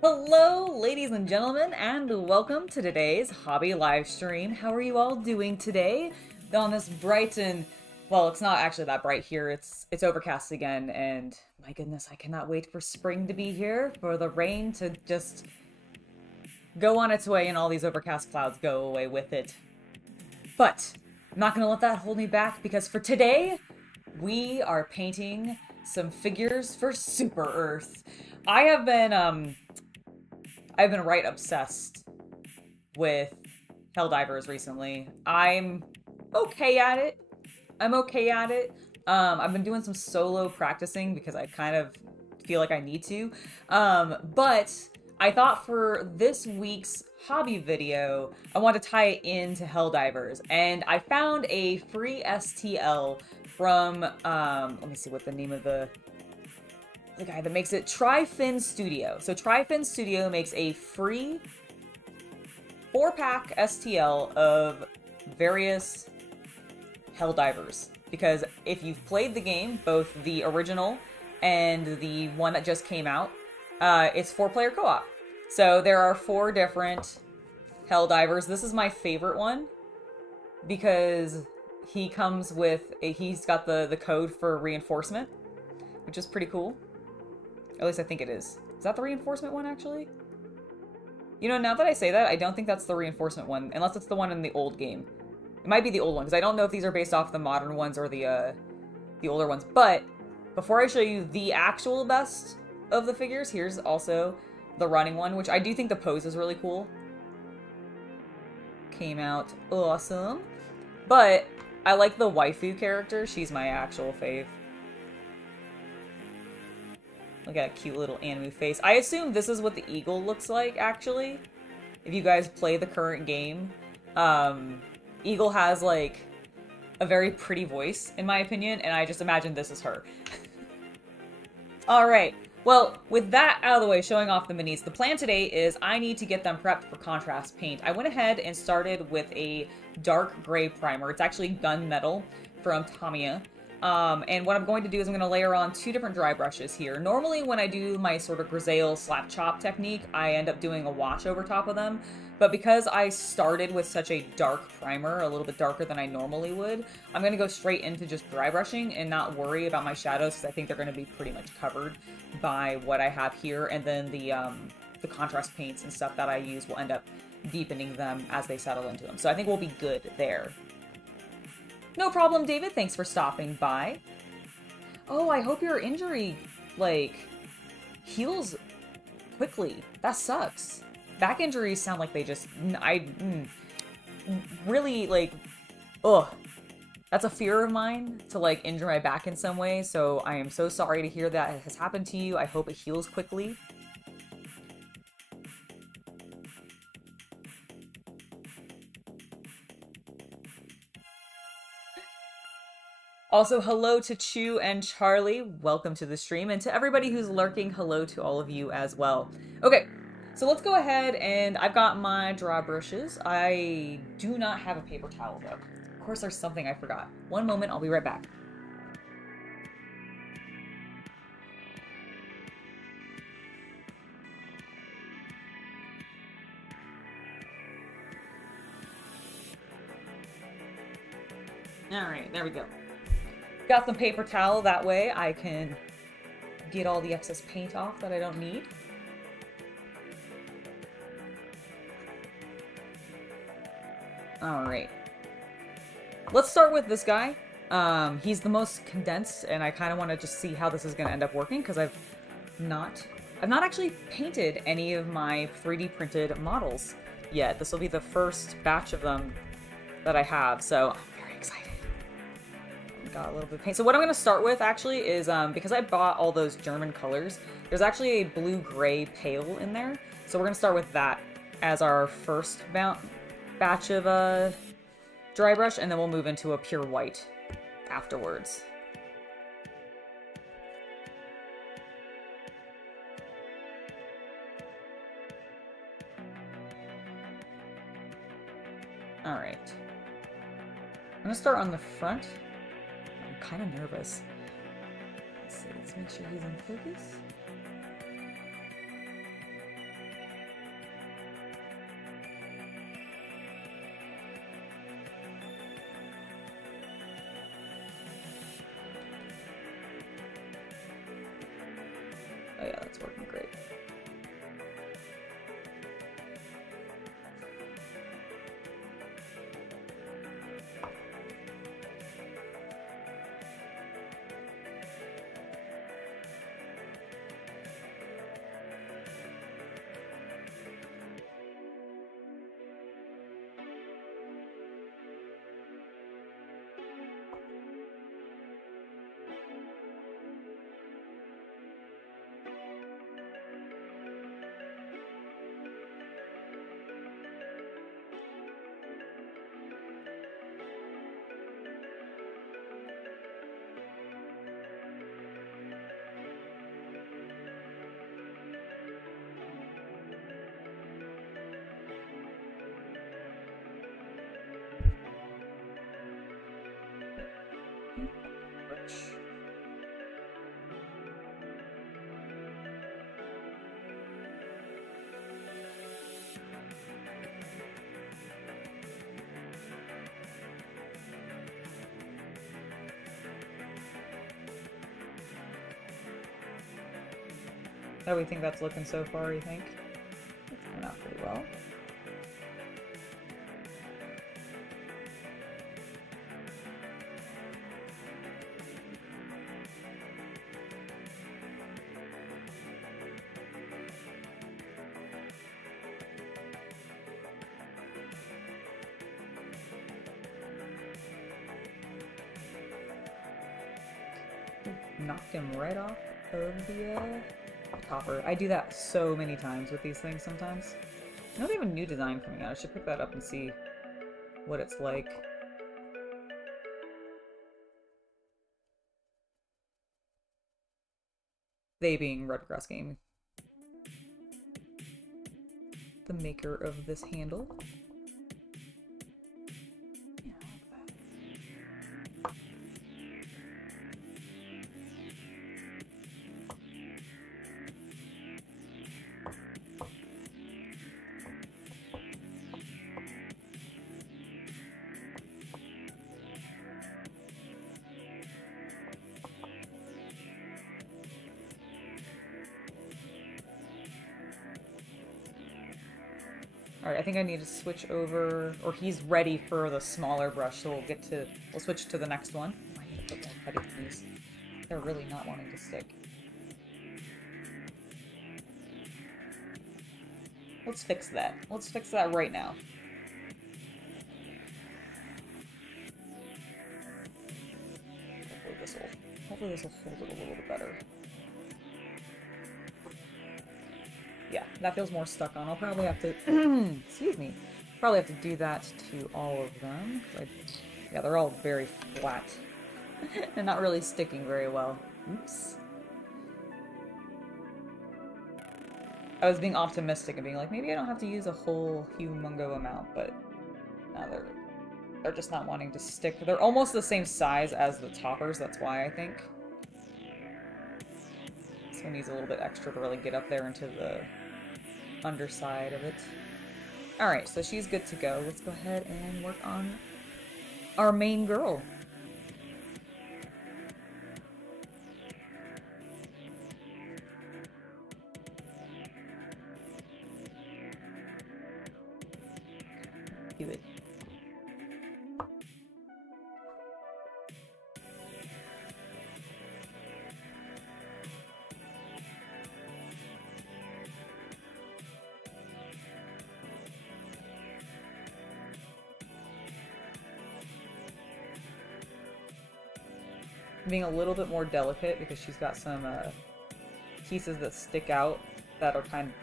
Hello, ladies and gentlemen, and welcome to today's hobby live stream. How are you all doing today? On this bright and, well, it's not actually that bright here. It's overcast again, and my goodness, I cannot wait for spring to be here, for the rain to just go on its way and all these overcast clouds go away with it. But I'm not gonna let that hold me back, because for today, we are painting some figures for Super Earth. I've been right obsessed with Helldivers recently. I'm okay at it. I'm okay at it. I've been doing some solo practicing because I kind of feel like I need to. But I thought for this week's hobby video, I want to tie it into Helldivers. And I found a free STL from, let me see what the name of the guy that makes it, Tri-Fin Studio. So Tri-Fin Studio makes a free 4-pack STL of various Helldivers. Because if you've played the game, both the original and the one that just came out, it's 4-player co-op. So there are 4 different Helldivers. This is my favorite one because he comes with he's got the code for reinforcement, which is pretty cool. At least I think it is. Is that the reinforcement one, actually? You know, now that I say that, I don't think that's the reinforcement one, unless it's the one in the old game. It might be the old one, because I don't know if these are based off the modern ones or the older ones. But before I show you the actual best of the figures, here's also the running one, which I do think the pose is really cool. Came out awesome. But I like the waifu character. She's my actual fave. Look at that cute little anime face. I assume this is what the eagle looks like, actually. If you guys play the current game. Eagle has, like, a very pretty voice, in my opinion, and I just imagine this is her. Alright, well, with that out of the way, showing off the minis, the plan today is I need to get them prepped for contrast paint. I went ahead and started with a dark gray primer. It's actually gunmetal from Tamiya. And what I'm going to do is I'm going to layer on 2 different dry brushes here. Normally when I do my sort of Grisaille slap chop technique, I end up doing a wash over top of them. But because I started with such a dark primer, a little bit darker than I normally would, I'm going to go straight into just dry brushing and not worry about my shadows because I think they're going to be pretty much covered by what I have here. And then the contrast paints and stuff that I use will end up deepening them as they settle into them. So I think we'll be good there. No problem, David. Thanks for stopping by. Oh, I hope your injury, like, heals quickly. That sucks. Back injuries sound like they just... really, like... Ugh. That's a fear of mine, to, like, injure my back in some way, so I am so sorry to hear that has happened to you. I hope it heals quickly. Also, hello to Chu and Charlie. Welcome to the stream. And to everybody who's lurking, hello to all of you as well. Okay, so let's go ahead and I've got my draw brushes. I do not have a paper towel, though. Of course, there's something I forgot. One moment, I'll be right back. All right, there we go. Got some paper towel, that way I can get all the excess paint off that I don't need. Alright. Let's start with this guy. He's the most condensed, and I kind of want to just see how this is going to end up working, because I've not actually painted any of my 3D printed models yet. This will be the first batch of them that I have, so I'm very excited. Got a little bit of paint. So what I'm going to start with actually is, because I bought all those German colors, there's actually a blue-gray pale in there. So we're going to start with that as our first batch of dry brush, and then we'll move into a pure white afterwards. Alright. I'm going to start on the front. Kind of nervous. Let's see, let's make sure he's in focus. yeah, that's working great. How do we think that's looking so far, you think? It's coming out pretty well. Knocked him right off of the copper. I do that so many times with these things sometimes. I know they have a new design coming out. I should pick that up and see what it's like. They being Red Grass Game, the maker of this handle. Alright, I think I need to switch over, or he's ready for the smaller brush, so we'll switch to the next one. I need to put more petty these. They're really not wanting to stick. Let's fix that. Let's fix that right now. Hopefully this will hold it a little bit better. Yeah, that feels more stuck on. I'll probably have to, excuse me, probably have to do that to all of them. Yeah, they're all very flat and not really sticking very well. Oops. I was being optimistic and being like, maybe I don't have to use a whole humongo amount, but no, they're just not wanting to stick. They're almost the same size as the toppers, that's why I think. This one needs a little bit extra to really get up there into the underside of it. Alright, so she's good to go. Let's go ahead and work on our main girl. Do it. Being a little bit more delicate because she's got some pieces that stick out that are kind of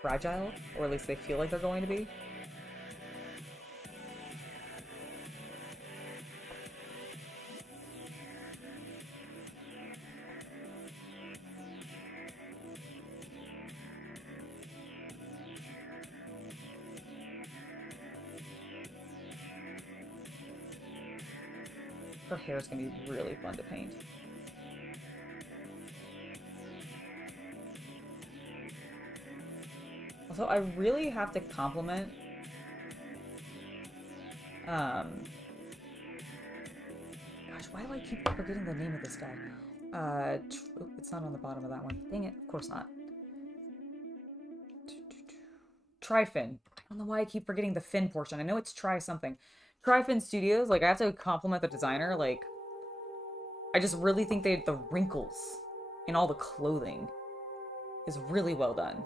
fragile, or at least they feel like they're going to be. Her hair is going to be really fun to paint. Also, I really have to compliment gosh, why do I keep forgetting the name of this guy? It's not on the bottom of that one. Dang it, of course not. Tryfin. I don't know why I keep forgetting the fin portion. I know it's try something. Tryfin Studios, like, I have to compliment the designer, like, I just really think the wrinkles in all the clothing is really well done.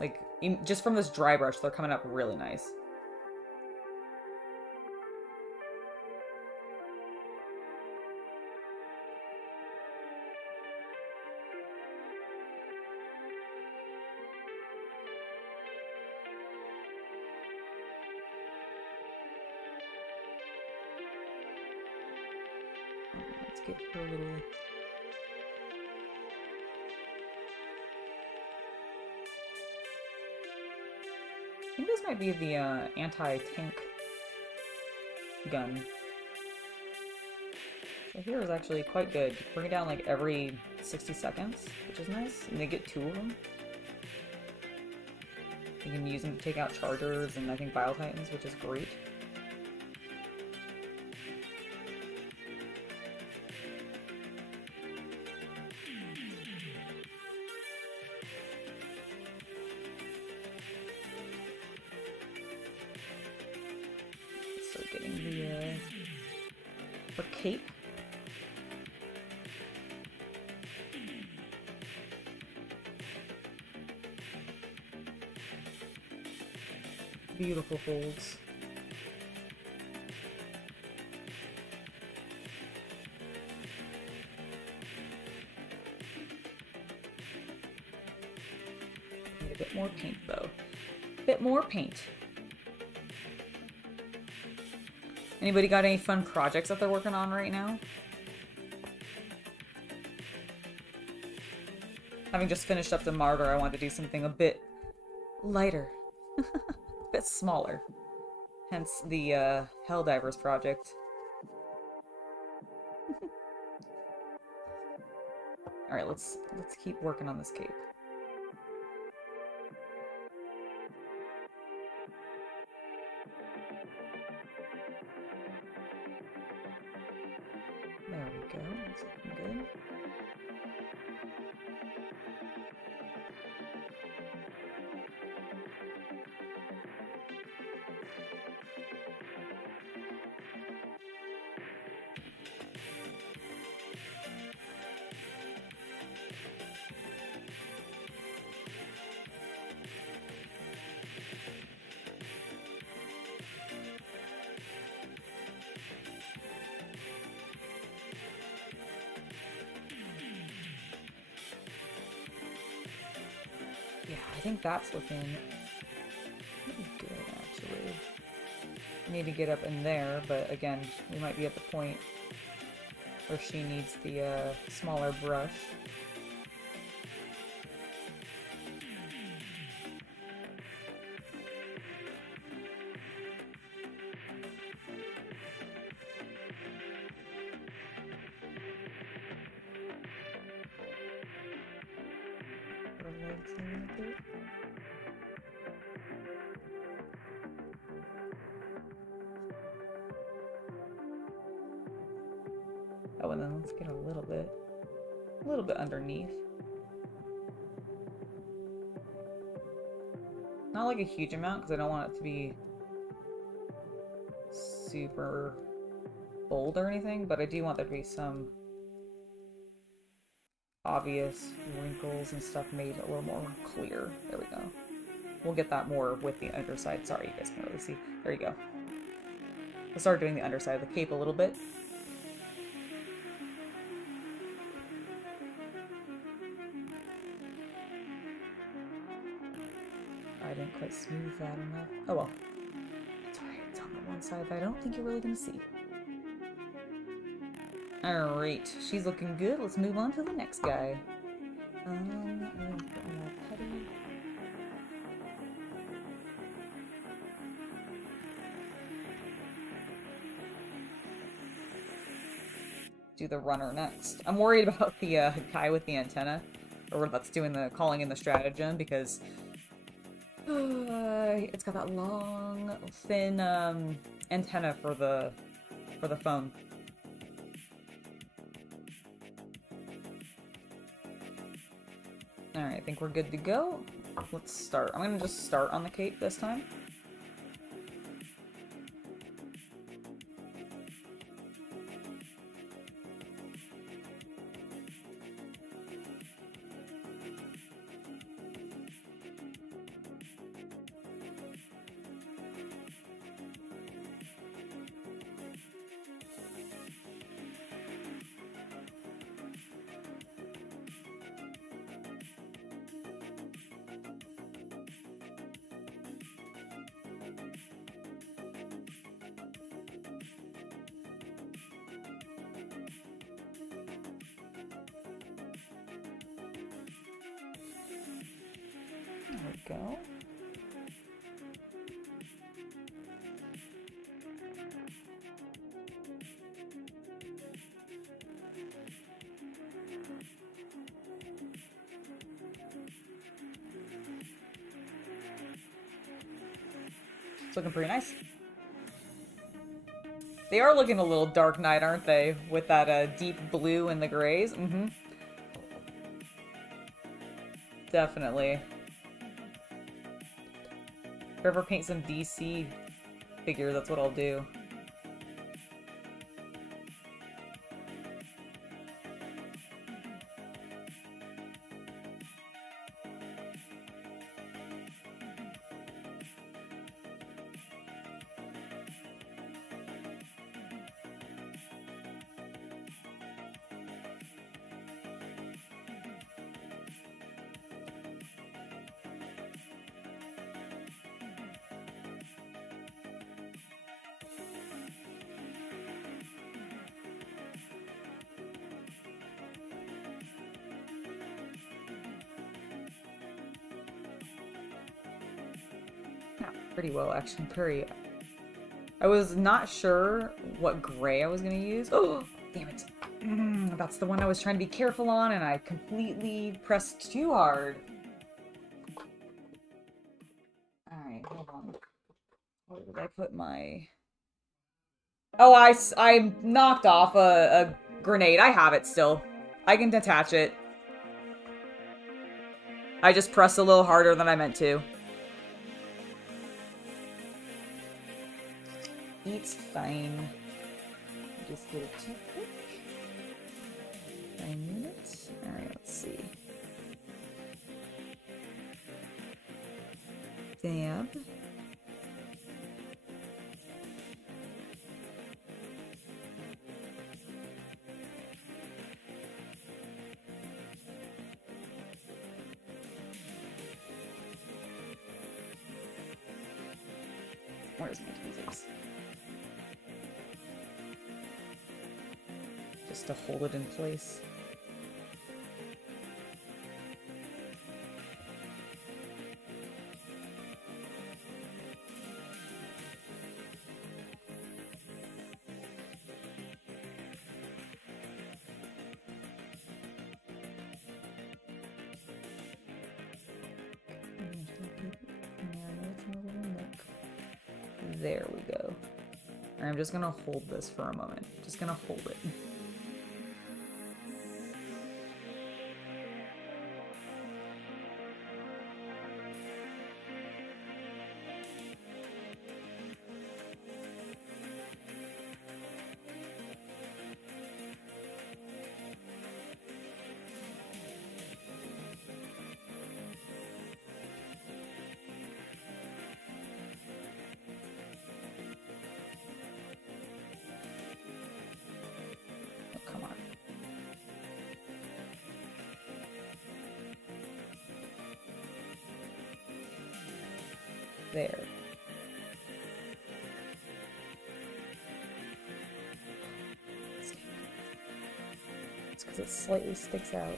Like, just from this dry brush, they're coming up really nice. Let's get her a little... I think this might be the anti-tank gun. So here is actually quite good. Bring it down like every 60 seconds, which is nice. And they get 2 of them. You can use them to take out chargers and I think Bile Titans, which is great. Cape. Beautiful folds. Need a bit more paint though. Bit more paint. Anybody got any fun projects that they're working on right now? Having just finished up the Martyr, I wanted to do something a bit lighter. A bit smaller. Hence the Helldivers project. Alright, let's keep working on this cape. There we go. That's looking good. Yeah, I think that's looking pretty good, actually. I need to get up in there, but again, we might be at the point where she needs the smaller brush. Oh, and then let's get a little bit underneath. Not like a huge amount, because I don't want it to be super bold or anything, but I do want there to be some obvious wrinkles and stuff made a little more clear. There we go. We'll get that more with the underside. Sorry, you guys can't really see. There you go. We'll start doing the underside of the cape a little bit. I didn't quite smooth that enough. Oh well. It's alright, it's on the one side that I don't think you're really gonna see. Alright, she's looking good. Let's move on to the next guy. I'm gonna put more putty. Do the runner next. I'm worried about the guy with the antenna, or that's doing the calling in the stratagem, because it's got that long, thin antenna for the phone. Alright, I think we're good to go. Let's start. I'm gonna just start on the cape this time. There we go. It's looking pretty nice. They are looking a little Dark Knight, aren't they? With that deep blue and the grays. Mm-hmm. Definitely. If I ever paint some DC figures, that's what I'll do. Pretty well, actually. Pretty. I was not sure what gray I was going to use. Oh, damn it. That's the one I was trying to be careful on, and I completely pressed too hard. Alright, hold on. Where did I put my... Oh, I knocked off a grenade. I have it still. I can detach it. I just pressed a little harder than I meant to. It's fine. Just get it too quick. 9 minutes. Alright, let's see. Dab. Where's my tweezers? Just to hold it in place. There we go. I'm just gonna hold this for a moment. Just gonna hold it. There. It's because it slightly sticks out.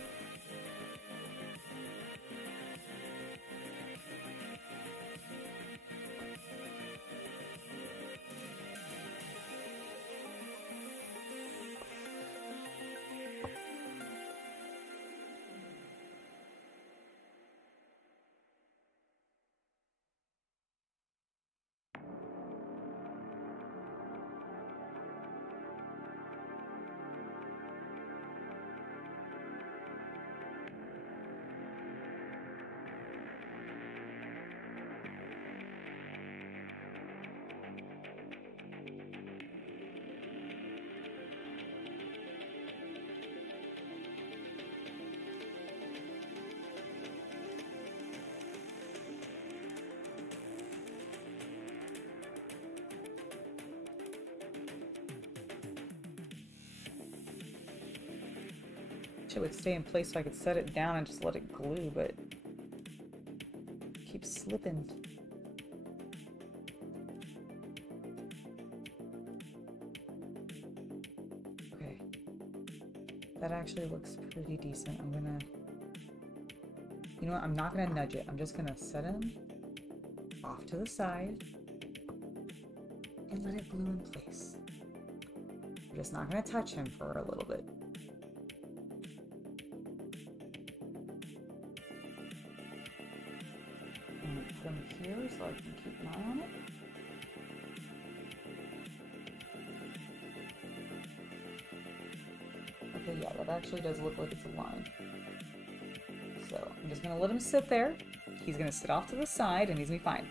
Wish it would stay in place so I could set it down and just let it glue, but it keeps slipping. Okay. That actually looks pretty decent. I'm gonna... You know what? I'm not gonna nudge it. I'm just gonna set him off to the side and let it glue in place. I'm just not gonna touch him for a little bit. And from here so I can keep an eye on it. Okay, yeah, that actually does look like it's aligned. So I'm just gonna let him sit there. He's gonna sit off to the side and he's gonna be fine.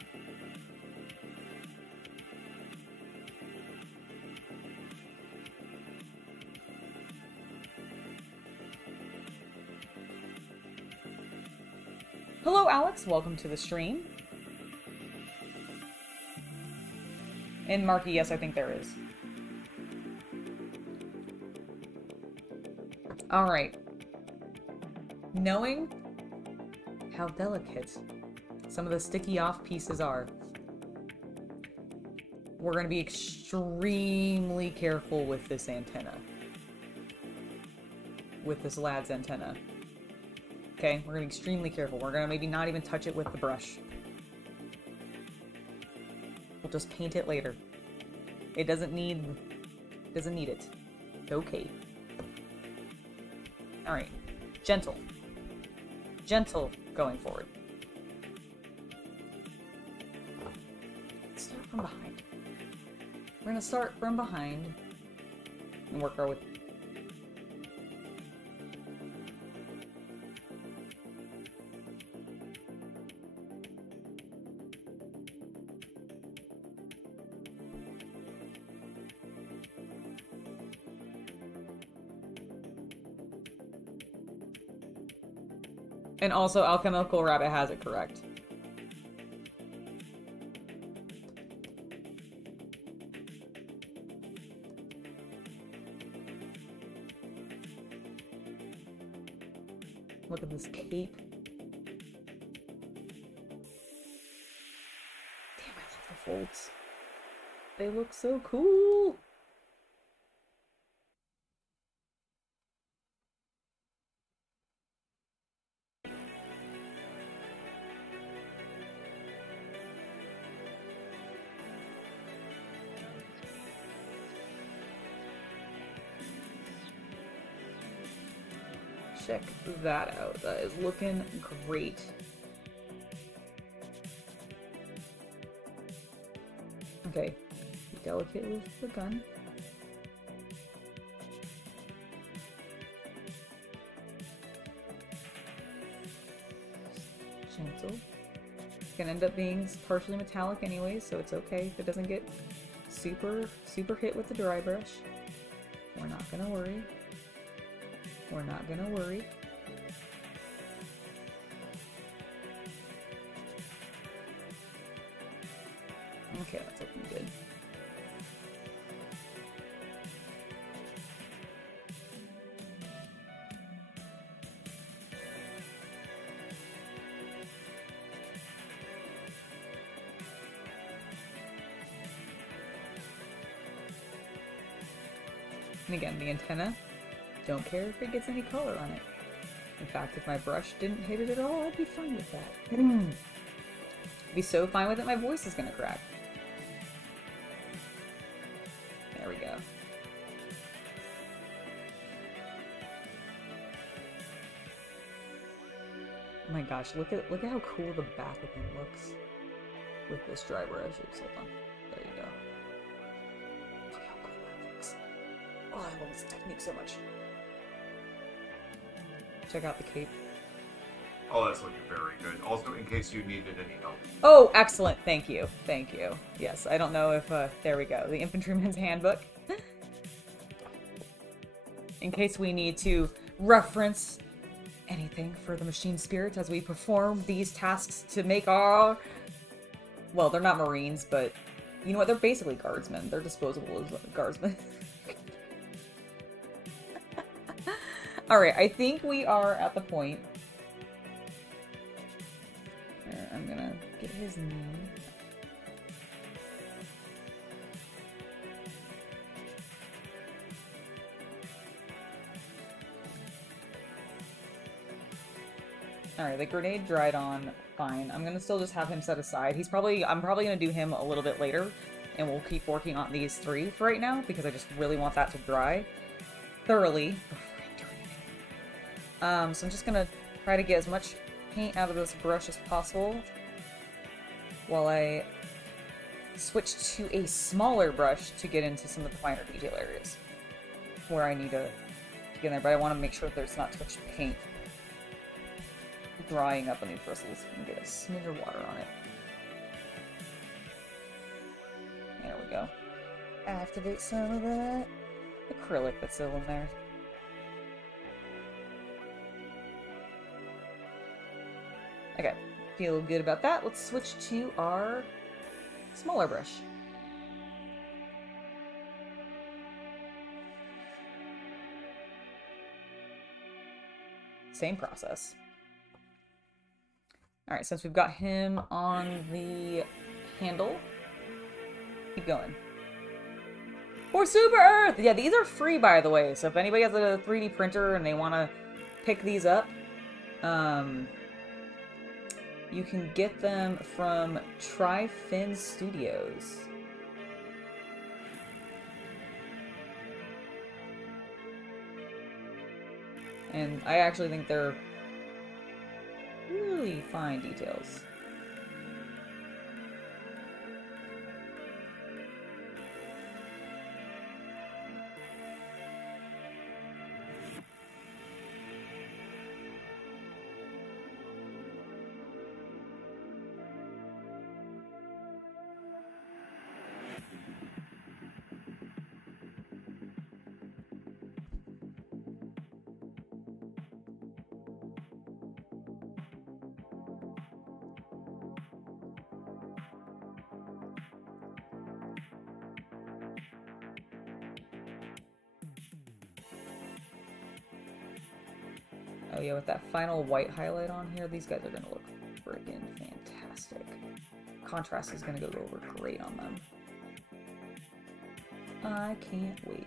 Hello, Alex. Welcome to the stream. And Marky, yes, I think there is. Alright. Knowing how delicate some of the sticky off pieces are, we're going to be extremely careful with this antenna. With this lad's antenna. Okay, we're going to be extremely careful. We're going to maybe not even touch it with the brush. We'll just paint it later. It doesn't need it. Okay. Alright. Gentle. Gentle going forward. Let's start from behind. We're going to start from behind and work our way. And also, Alchemical Rabbit has it correct. Look at this cape. Damn, I love the folds. They look so cool. Check that out. That is looking great. Okay, be delicate with the gun. Gentle. It's gonna end up being partially metallic anyways, so it's okay if it doesn't get super hit with the dry brush. We're not gonna worry. We're not gonna worry. Okay, that's looking good. And again, the antenna. Don't care if it gets any color on it. In fact, if my brush didn't hit it at all, I'd be fine with that. I'd be so fine with it, my voice is gonna crack. There we go. Oh my gosh, look at how cool the back of him looks with this dry brush. Oops, hold on. There you go. Look how cool that looks. Oh, I love this technique so much. Check out the cape. Oh, that's looking very good. Also, in case you needed any help. Oh, excellent. Thank you. Thank you. Yes, I don't know if, there we go. The Infantryman's Handbook. In case we need to reference anything for the machine spirit as we perform these tasks to make our... Well, they're not Marines, but you know what? They're basically guardsmen. They're disposable as guardsmen. Alright, I think we are at the point. I'm gonna get his knee. Alright, the grenade dried on fine. I'm gonna still just have him set aside. I'm probably gonna do him a little bit later, and we'll keep working on these 3 for right now, because I just really want that to dry thoroughly before I do anything. So I'm just gonna try to get as much paint out of this brush as possible while I switch to a smaller brush to get into some of the finer detail areas where I need to get in there, but I want to make sure there's not too much paint drying up on these bristles and get a smidge of water on it. There we go. Activate some of that acrylic that's still in there. Okay, feel good about that. Let's switch to our smaller brush. Same process. Alright, since we've got him on the handle, keep going. For Super Earth! Yeah, these are free, by the way, so if anybody has a 3D printer and they want to pick these up, you can get them from Tri-Fin Studios. And I actually think they're really fine details. Oh yeah, with that final white highlight on here, these guys are gonna look friggin' fantastic. Contrast is gonna go over great on them. I can't wait.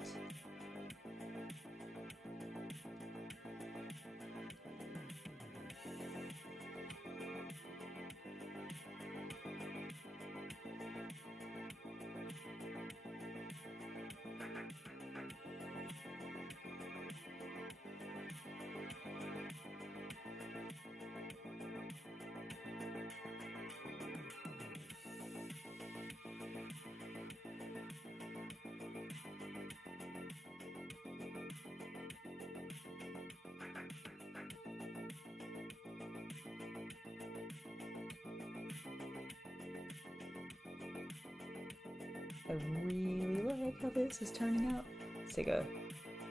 I really like how this is turning out. Let's take a...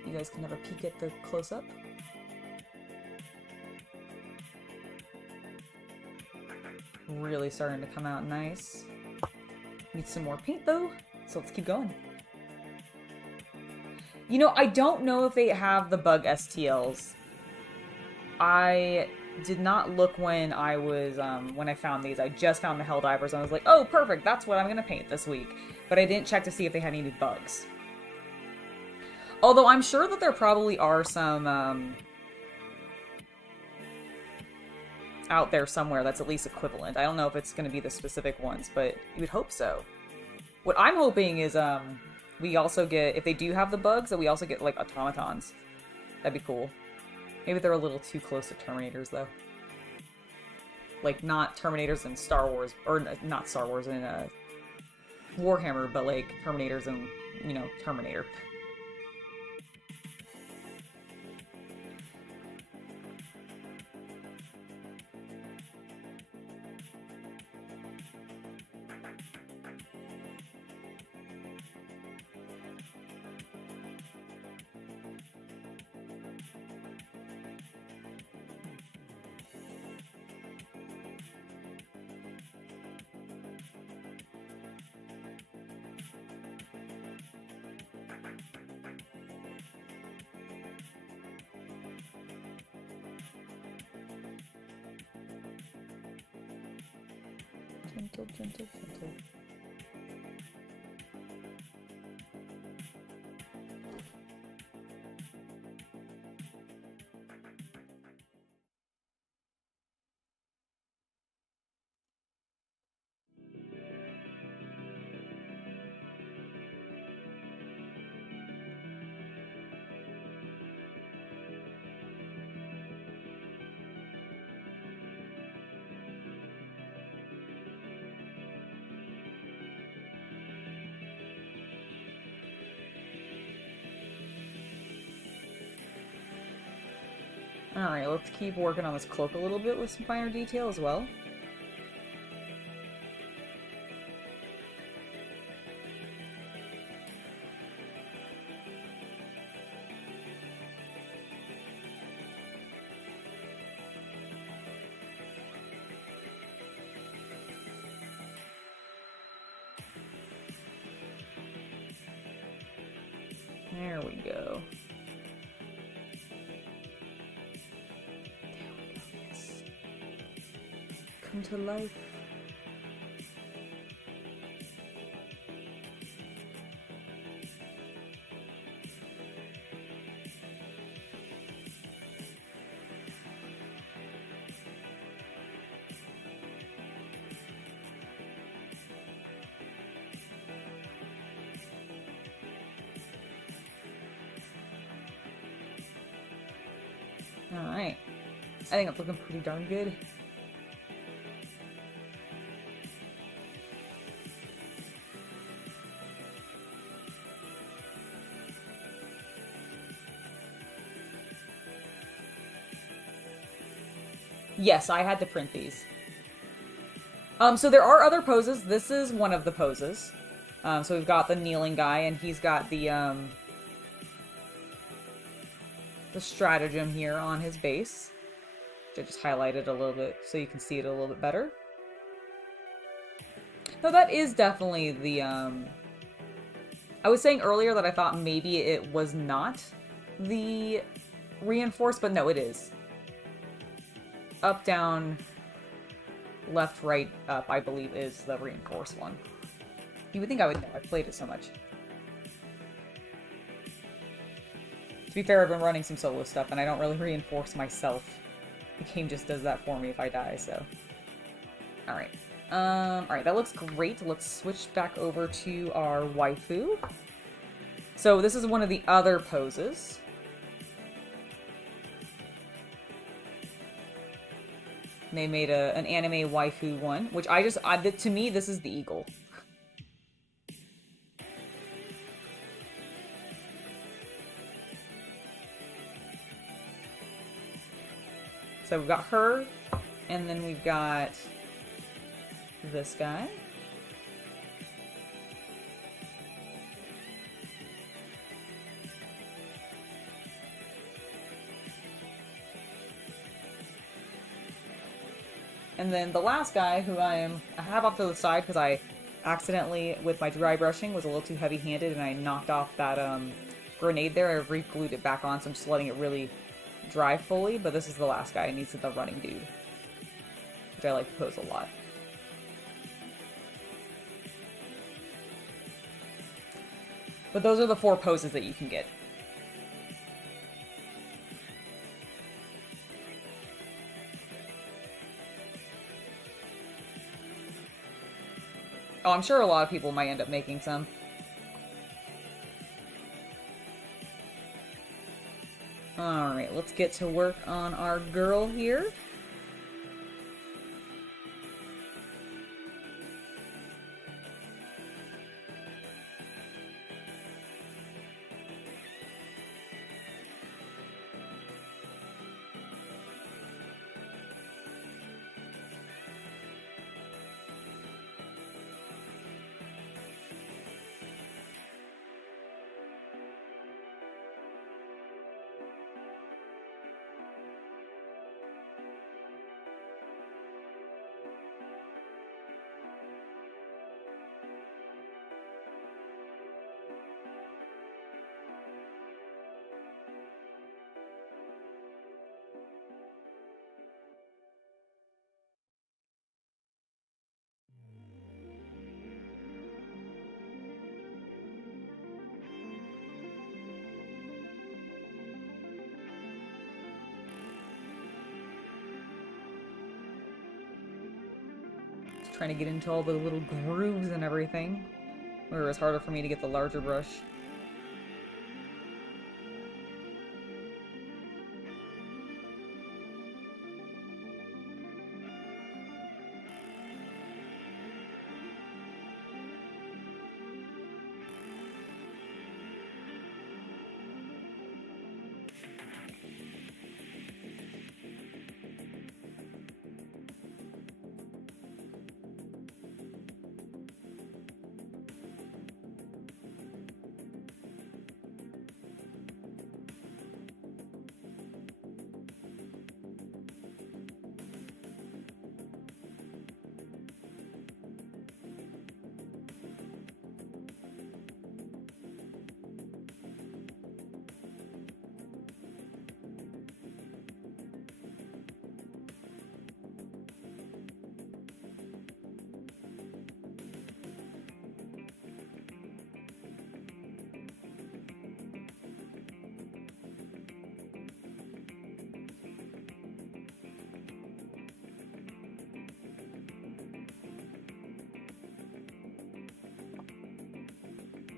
You guys can have a peek at the close-up. Really starting to come out nice. Need some more paint though, so let's keep going. You know, I don't know if they have the bug STLs. I did not look when I was, when I found these. I just found the Helldivers and I was like, oh, perfect, that's what I'm gonna paint this week. But I didn't check to see if they had any bugs. Although I'm sure that there probably are some, out there somewhere that's at least equivalent. I don't know if it's gonna be the specific ones, but you would hope so. What I'm hoping is, we also get, if they do have the bugs, that we also get, like, automatons. That'd be cool. Maybe they're a little too close to Terminators, though. Like, not Terminators in Star Wars, or not Star Wars, in Warhammer, but, like, Terminators in, you know, Terminator. Gentle, gentle, gentle. Alright, let's keep working on this cloak a little bit with some finer detail as well. There we go. Come to life. Alright. I think it's looking pretty darn good. Yes, I had to print these. So there are other poses. This is one of the poses. So we've got the kneeling guy, and he's got the stratagem here on his base, which I just highlighted a little bit so you can see it a little bit better. No, that is definitely the, I was saying earlier that I thought maybe it was not the reinforced, but no, it is. Up, down, left, right, up, I believe, is the reinforced one. You would think I would know. I've played it so much. To be fair, I've been running some solo stuff, and I don't really reinforce myself. The game just does that for me if I die, so. Alright. Alright, that looks great. Let's switch back over to our waifu. So this is one of the other poses. They made an anime waifu one, which to me, this is the eagle. So we've got her, and then we've got this guy. And then the last guy, who I have off to the side because I accidentally, with my dry brushing, was a little too heavy-handed and I knocked off that grenade there. I re-glued it back on, so I'm just letting it really dry fully. But this is the last guy. He's the running dude, which I like to pose a lot. But those are the 4 poses that you can get. Oh, I'm sure a lot of people might end up making some. Alright, let's get to work on our girl here. trying to get into all the little grooves and everything, where it was harder for me to get the larger brush.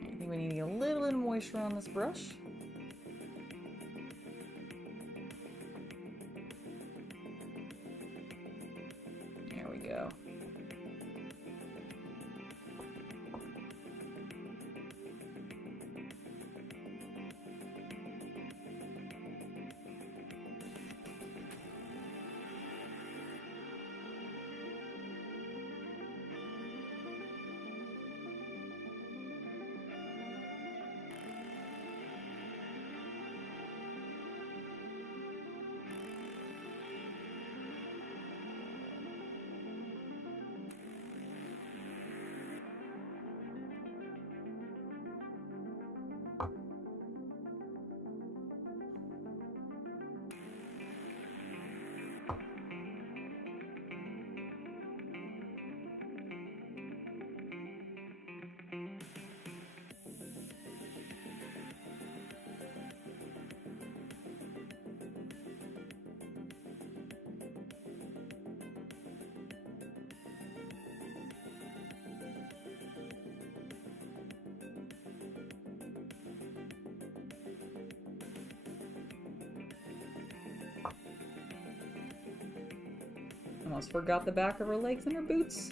I think we need to get a little bit of moisture on this brush. There we go. Almost forgot the back of her legs and her boots.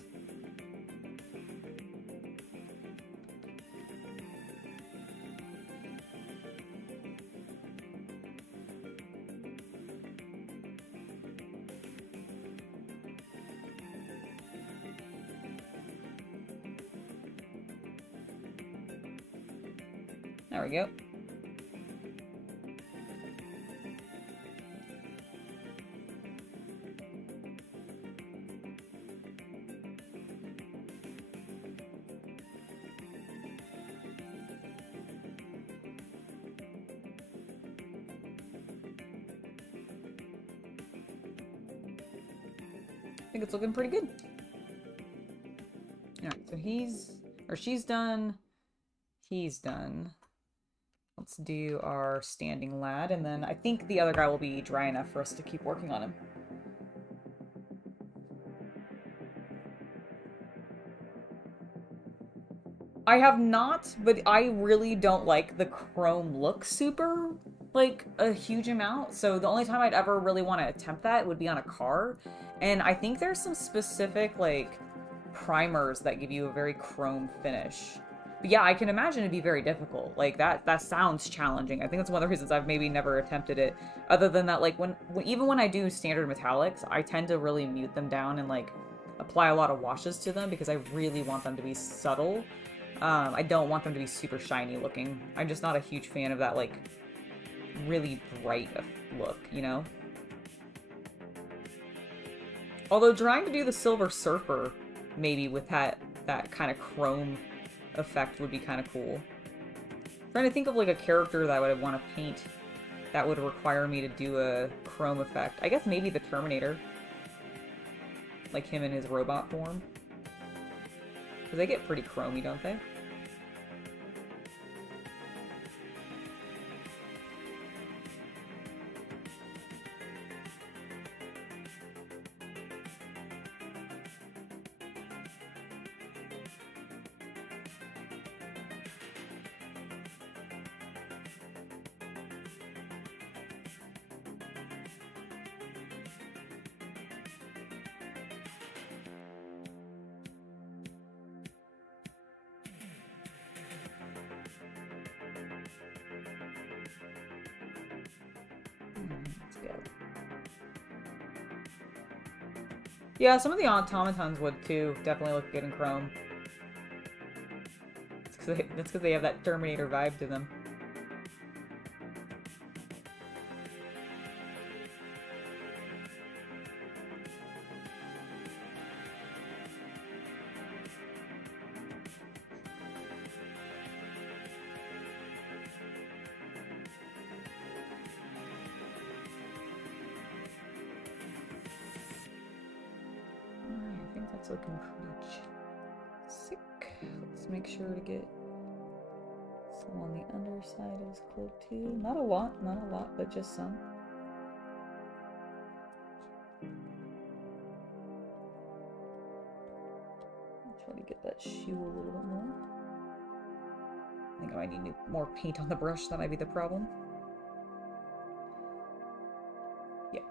There we go. I think it's looking pretty good. Alright, so she's done. He's done. Let's do our standing lad, and then I think the other guy will be dry enough for us to keep working on him. I have not, but I really don't like the chrome look super, like, a huge amount. So the only time I'd ever really want to attempt that would be on a car. And I think there's some specific, like, primers that give you a very chrome finish. But yeah, I can imagine it'd be very difficult. Like, that sounds challenging. I think that's one of the reasons I've maybe never attempted it. Other than that, like, even when I do standard metallics, I tend to really mute them down and, like, apply a lot of washes to them because I really want them to be subtle. I don't want them to be super shiny looking. I'm just not a huge fan of that, like, really bright look, you know? Although trying to do the Silver Surfer, maybe with that kind of chrome effect would be kind of cool. I'm trying to think of, like, a character that I would want to paint that would require me to do a chrome effect. I guess maybe the Terminator. Like him in his robot form. Because they get pretty chromey, don't they? Let's go. Yeah, some of the automatons would too. Definitely look good in chrome. That's because they have that Terminator vibe to them. I think that's looking pretty sick. Let's make sure to get some on the underside of his cloak too. Not a lot, but just some. I'll try to get that shoe a little bit more. I think I might need more paint on the brush. That might be the problem. Yeah.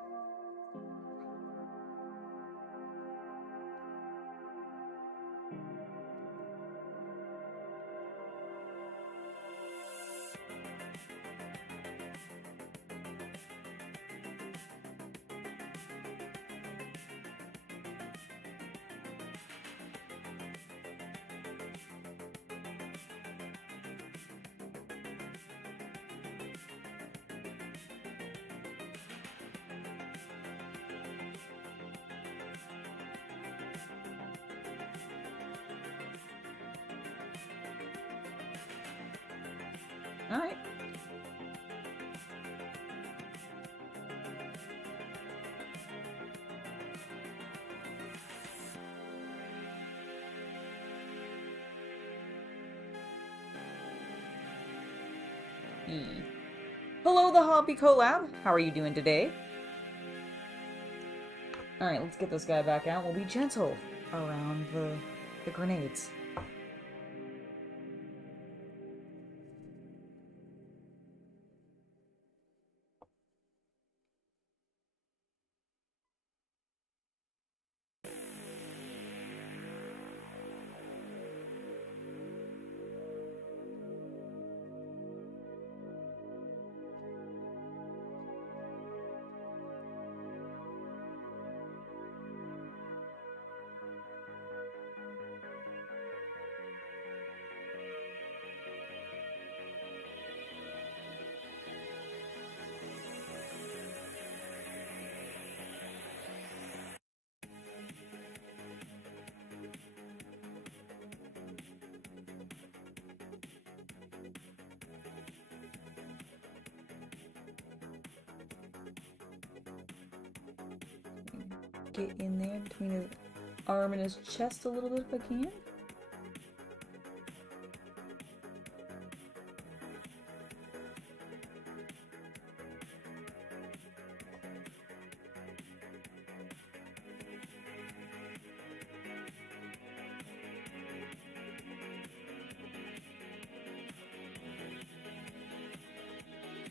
All right. Hello, the Hobby Collab. How are you doing today? All right, let's get this guy back out. We'll be gentle around the grenades. Get in there between his arm and his chest a little bit if I can.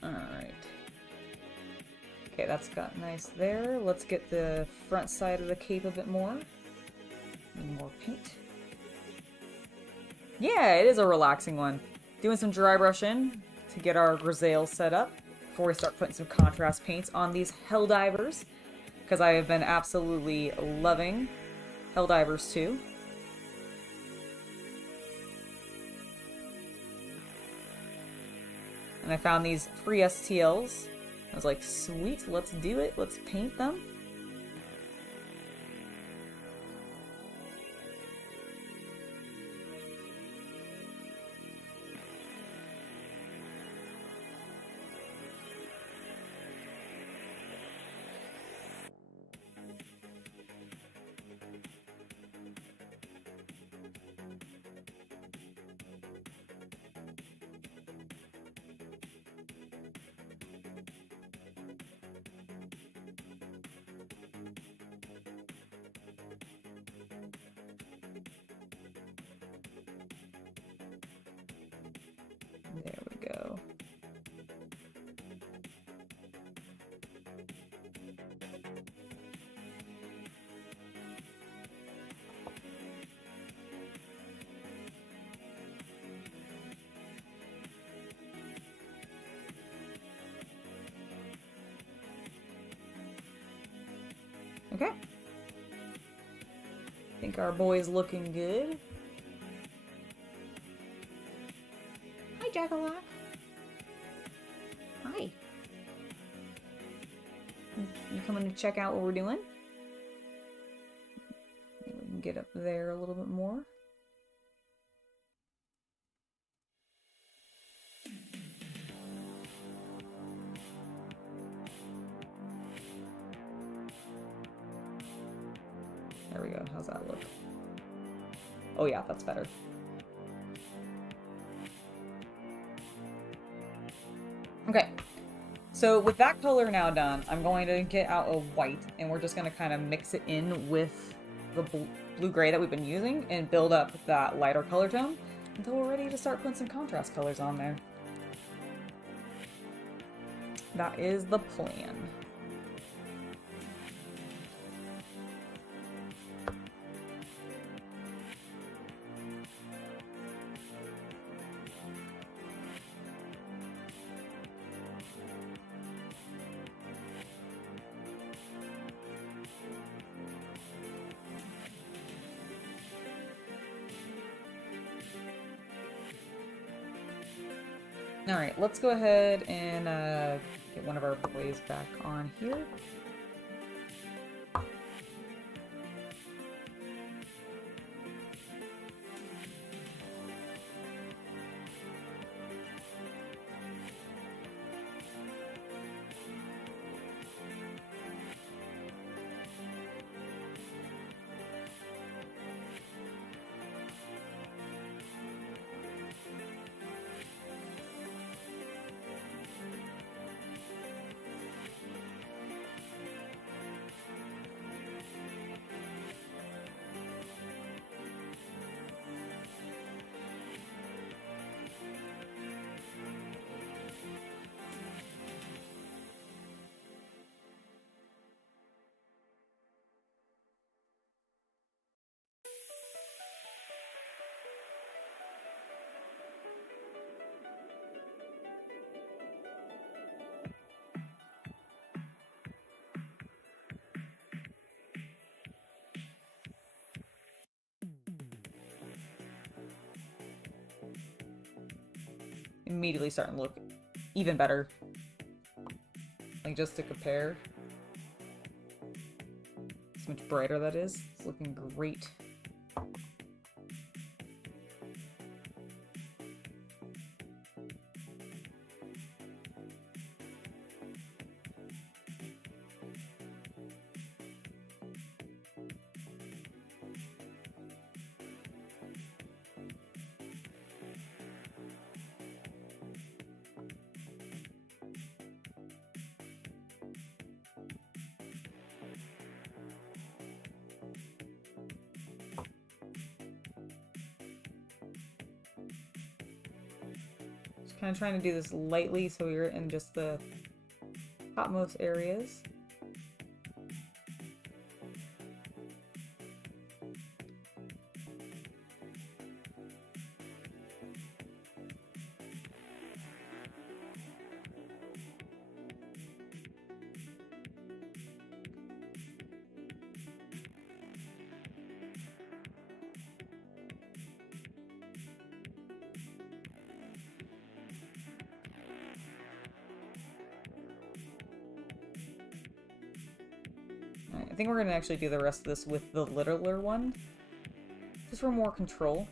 Alright. Okay, that's got nice there. Let's get the front side of the cape a bit more. Need more paint. Yeah, it is a relaxing one. Doing some dry brushing to get our Grisaille set up before we start putting some contrast paints on these Helldivers, because I have been absolutely loving Helldivers 2. And I found these free STLs. I was like, sweet, let's do it. Let's paint them. Okay. Think our boy's looking good. Hi, Jackalock. Hi. You coming to check out what we're doing? Maybe we can get up there a little bit more. There we go. How's that look? Oh yeah, that's better. Okay. So with that color now done, I'm going to get out a white, and we're just going to kind of mix it in with the blue-gray that we've been using and build up that lighter color tone until we're ready to start putting some contrast colors on there. That is the plan. Alright, let's go ahead and get one of our boys back on here. Immediately starting to look even better. Like, just to compare. So much brighter that is. It's looking great. Kind of trying to do this lightly so we're in just the topmost areas. I think we're going to actually do the rest of this with the littler one, just for more control.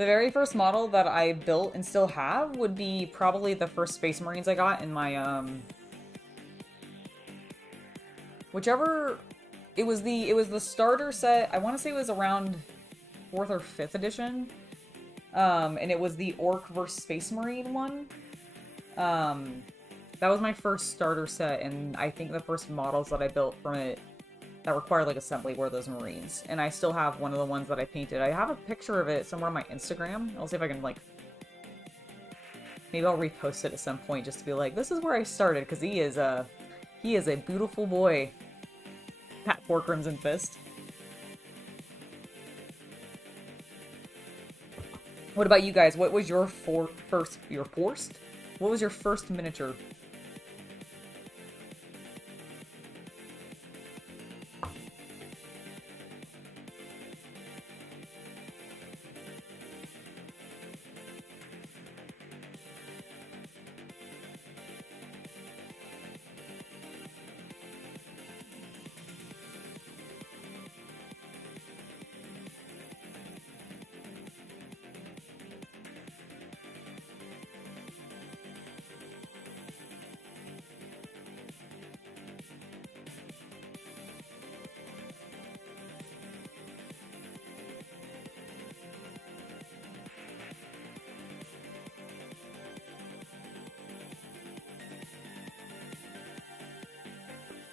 The very first model that I built and still have would be probably the first Space Marines I got in my, whichever... It was the starter set, I want to say it was around 4th or 5th edition. And it was the Orc vs. Space Marine one. That was my first starter set, and I think the first models that I built from it that required, like, assembly were those Marines. And I still have one of the ones that I painted. I have a picture of it somewhere on my Instagram. I'll see if I can, like... Maybe I'll repost it at some point just to be like, this is where I started, because he is a beautiful boy. Pat for Crimson Fist. What about you guys? What was your first... What was your first miniature?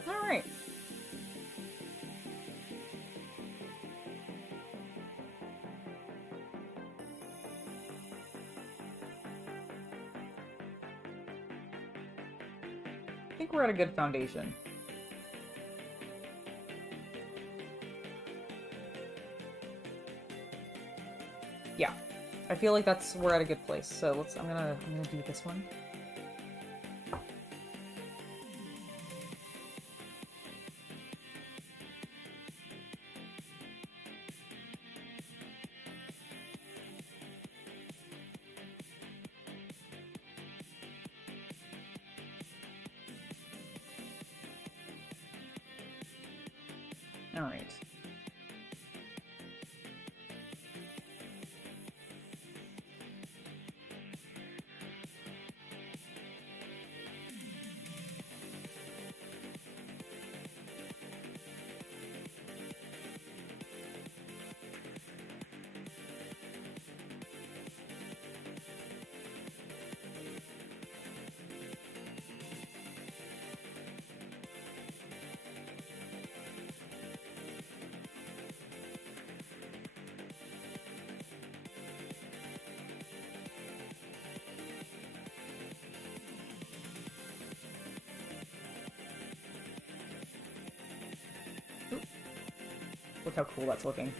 Alright. I think we're at a good foundation. Yeah. I feel like we're at a good place. So I'm gonna do this one. All right. Look how cool that's looking.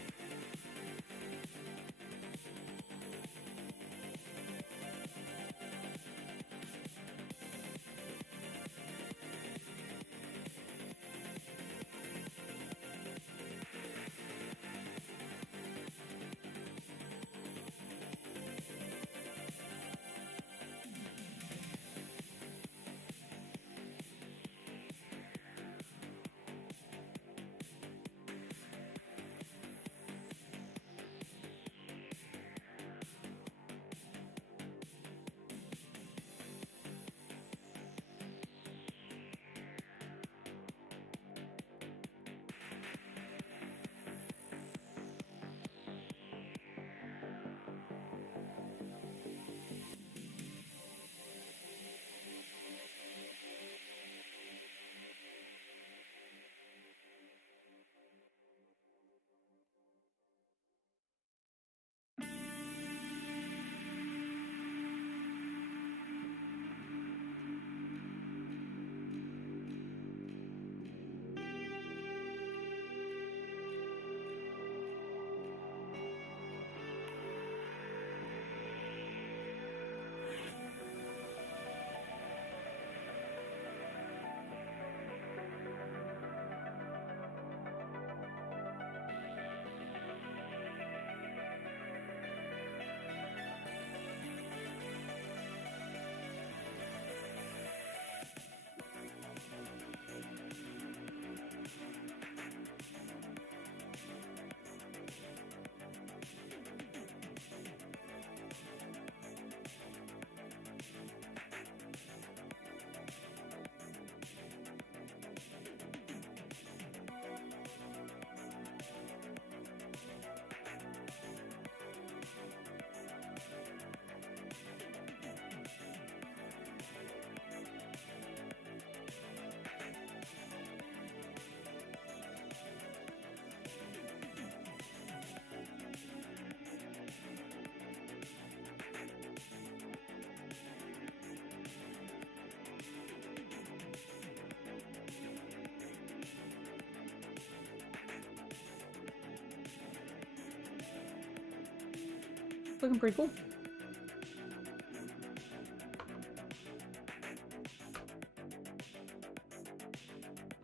Looking pretty cool.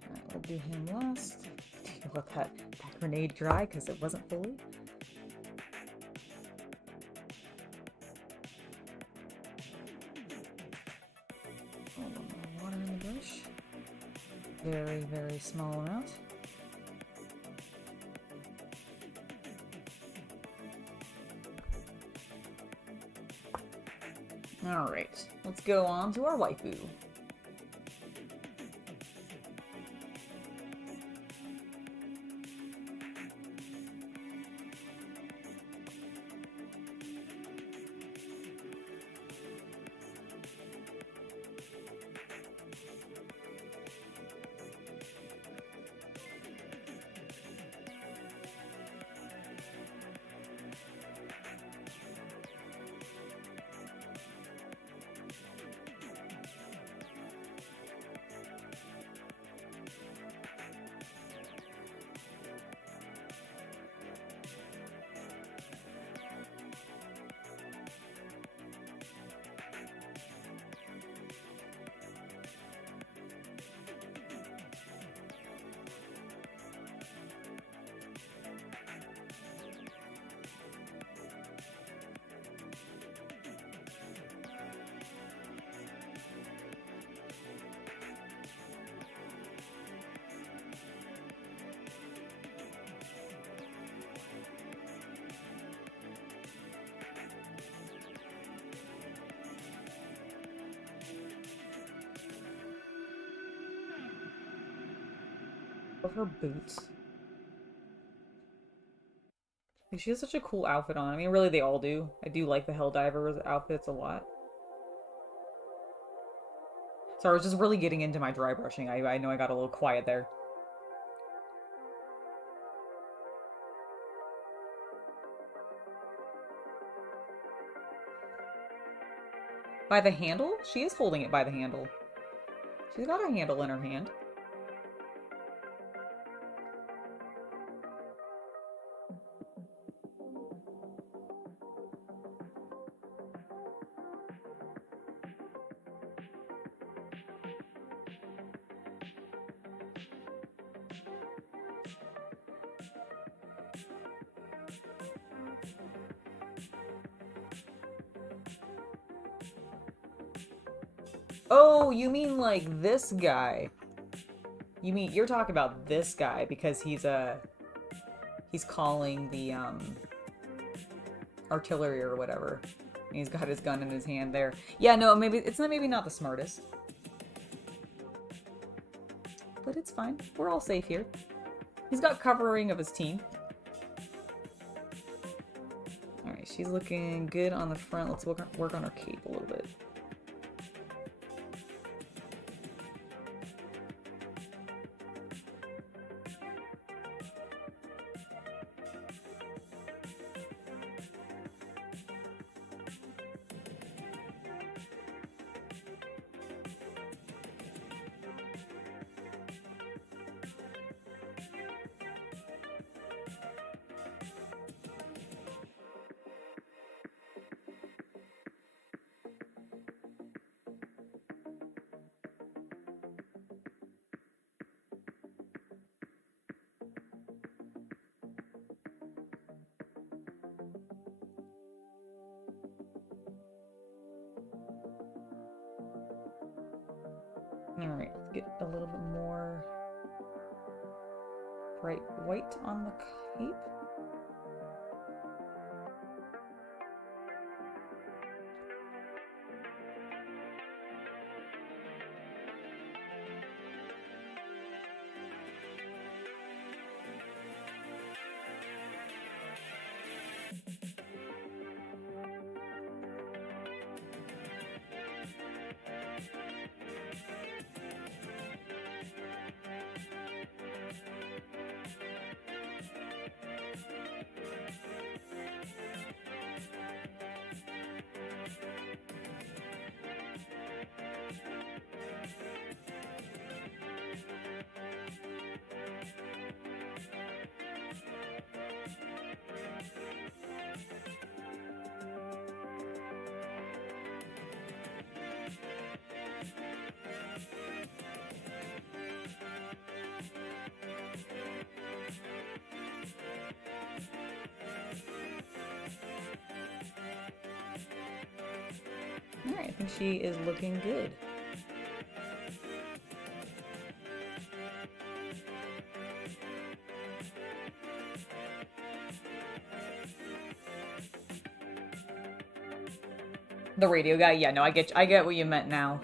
Alright, we'll do him last. Let that grenade dry because it wasn't fully. A little more water in the brush. Very, very small amount. Alright, let's go on to our waifu. Love her boots. Like, she has such a cool outfit on. I mean, really, they all do. I do like the Helldivers outfits a lot. Sorry, I was just really getting into my dry brushing. I know I got a little quiet there. By the handle? She is holding it by the handle. She's got a handle in her hand. Oh, you mean like this guy? You're talking about this guy because he's calling the artillery or whatever. And he's got his gun in his hand there. Yeah, no, maybe not the smartest. But it's fine. We're all safe here. He's got covering of his team. Alright, she's looking good on the front. Let's work on her cape a little bit. Alright, let's get a little bit more bright white on the cape. Alright, I think she is looking good. The radio guy? Yeah, no, I get what you meant now.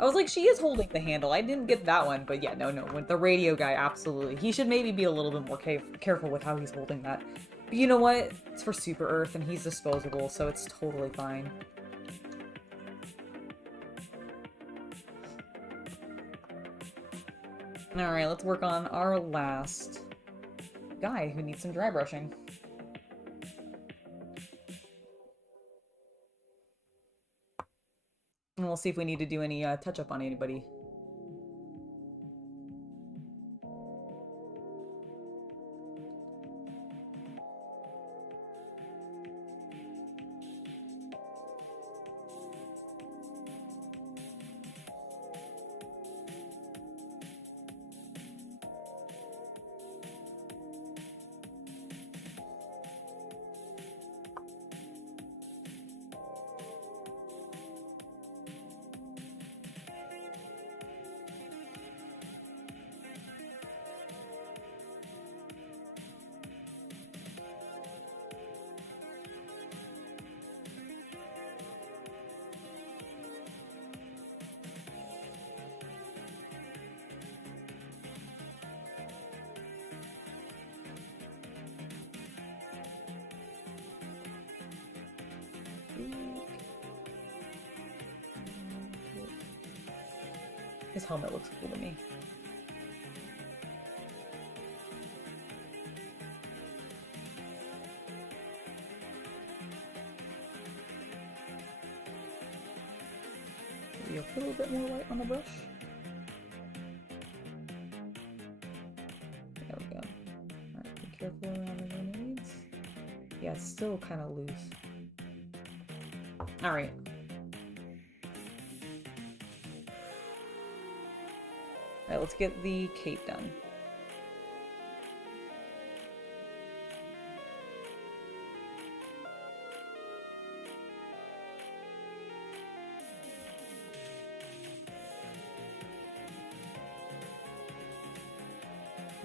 I was like, she is holding the handle. I didn't get that one, but yeah, no, with the radio guy, absolutely. He should maybe be a little bit more careful with how he's holding that. But you know what? It's for Super Earth, and he's disposable, so it's totally fine. Alright, let's work on our last guy who needs some dry brushing. And we'll see if we need to do any touch-up on anybody. His helmet looks cool to me. Maybe a little bit more light on the brush. There we go. Alright, be careful around the grenades. Yeah, it's still kind of loose. Alright. Alright, let's get the cape done.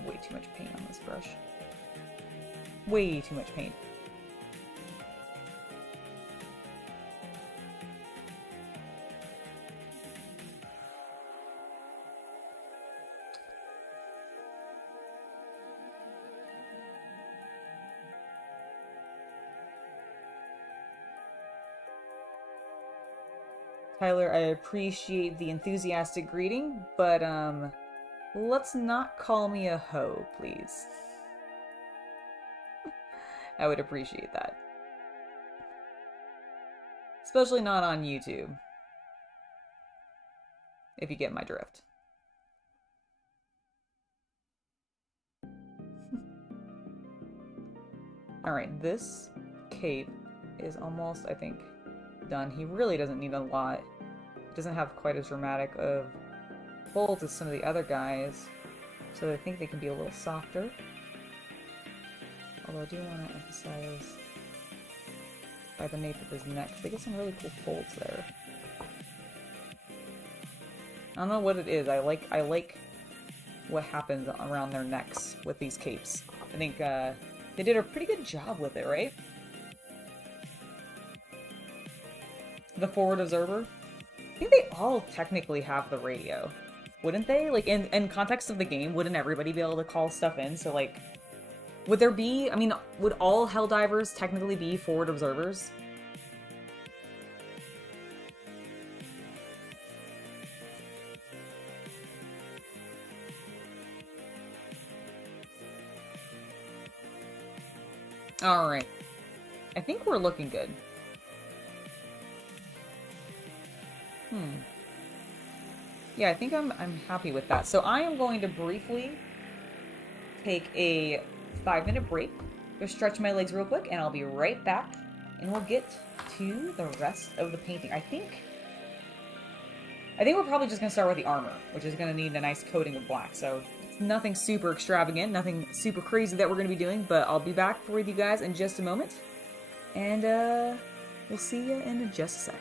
Way too much paint on this brush. Way too much paint. Tyler, I appreciate the enthusiastic greeting, but, let's not call me a hoe, please. I would appreciate that. Especially not on YouTube. If you get my drift. Alright, this cape is almost, I think, done. He really doesn't need a lot. He doesn't have quite as dramatic of folds as some of the other guys, so I think they can be a little softer. Although I do want to emphasize by the nape of his neck, they get some really cool folds there. I don't know what it is. I like what happens around their necks with these capes. I think they did a pretty good job with it, right? The forward observer. I think they all technically have the radio. Wouldn't they? Like, in context of the game, wouldn't everybody be able to call stuff in? So, like, would there be... I mean, would all Helldivers technically be forward observers? Alright. I think we're looking good. Yeah, I think I'm happy with that. So I am going to briefly take a 5-minute break, go stretch my legs real quick, and I'll be right back, and we'll get to the rest of the painting. I think we're probably just going to start with the armor, which is going to need a nice coating of black. So it's nothing super extravagant, nothing super crazy that we're going to be doing, but I'll be back with you guys in just a moment, and we'll see you in just a sec.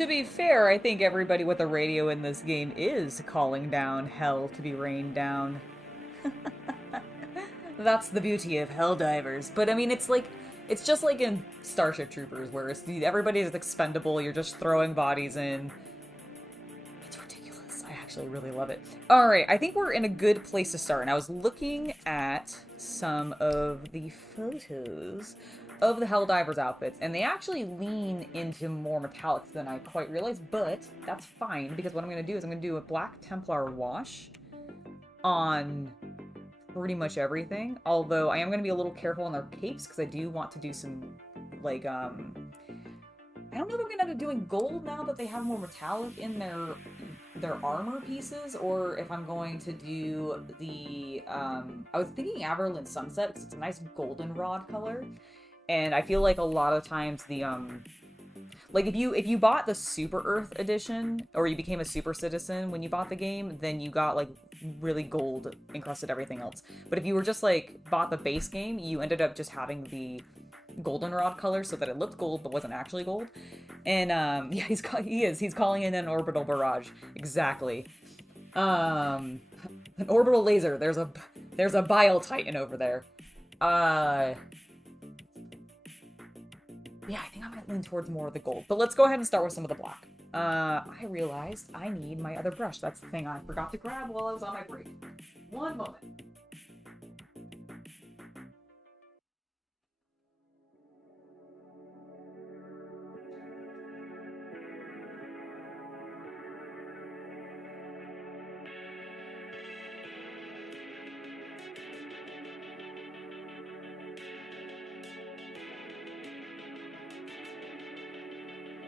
To be fair, I think everybody with a radio in this game is calling down hell to be rained down. That's the beauty of Helldivers. But I mean, it's just like in Starship Troopers, where everybody is expendable, you're just throwing bodies in. It's ridiculous. I actually really love it. Alright, I think we're in a good place to start. And I was looking at some of the photos of the Helldivers outfits, and they actually lean into more metallics than I quite realized, but that's fine, because what I'm going to do is I'm going to do a Black Templar wash on pretty much everything, although I am going to be a little careful on their capes, because I do want to do some, like, I don't know if I'm going to end up doing gold now that they have more metallic in their armor pieces, or if I'm going to do the, I was thinking Averland Sunset, because it's a nice goldenrod color. And I feel like a lot of times the, like if you bought the Super Earth edition, or you became a Super Citizen when you bought the game, then you got like really gold encrusted everything else. But if you were just like bought the base game, you ended up just having the goldenrod color so that it looked gold but wasn't actually gold. And yeah, he's calling in an orbital barrage. Exactly. An orbital laser. There's a Bile Titan over there. Yeah, I think I'm going to lean towards more of the gold. But let's go ahead and start with some of the black. I realized I need my other brush. That's the thing I forgot to grab while I was on my break. One moment.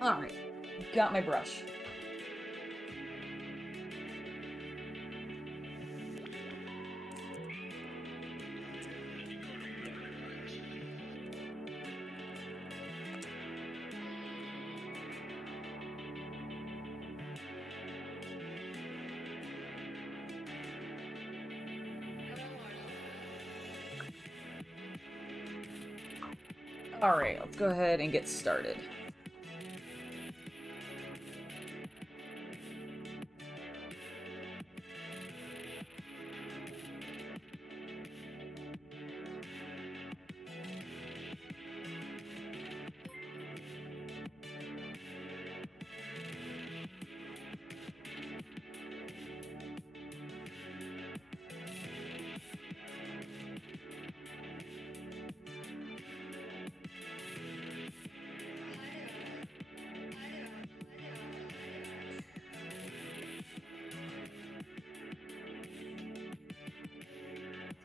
Alright, got my brush. Alright, let's go ahead and get started.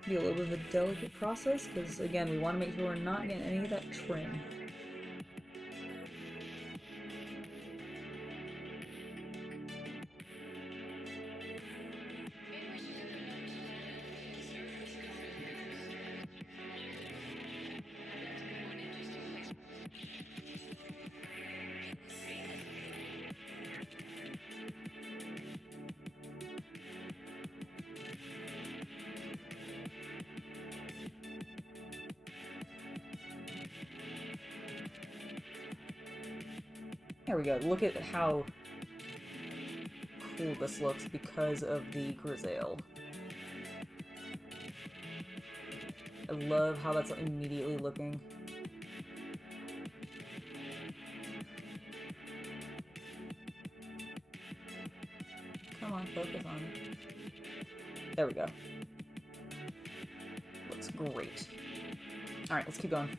Be a little bit of a delicate process, because again, we want to make sure we're not getting any of that trim. There we go. Look at how cool this looks because of the Grisaille. I love how that's immediately looking. Come on, focus on it. There we go. Looks great. Alright, let's keep going.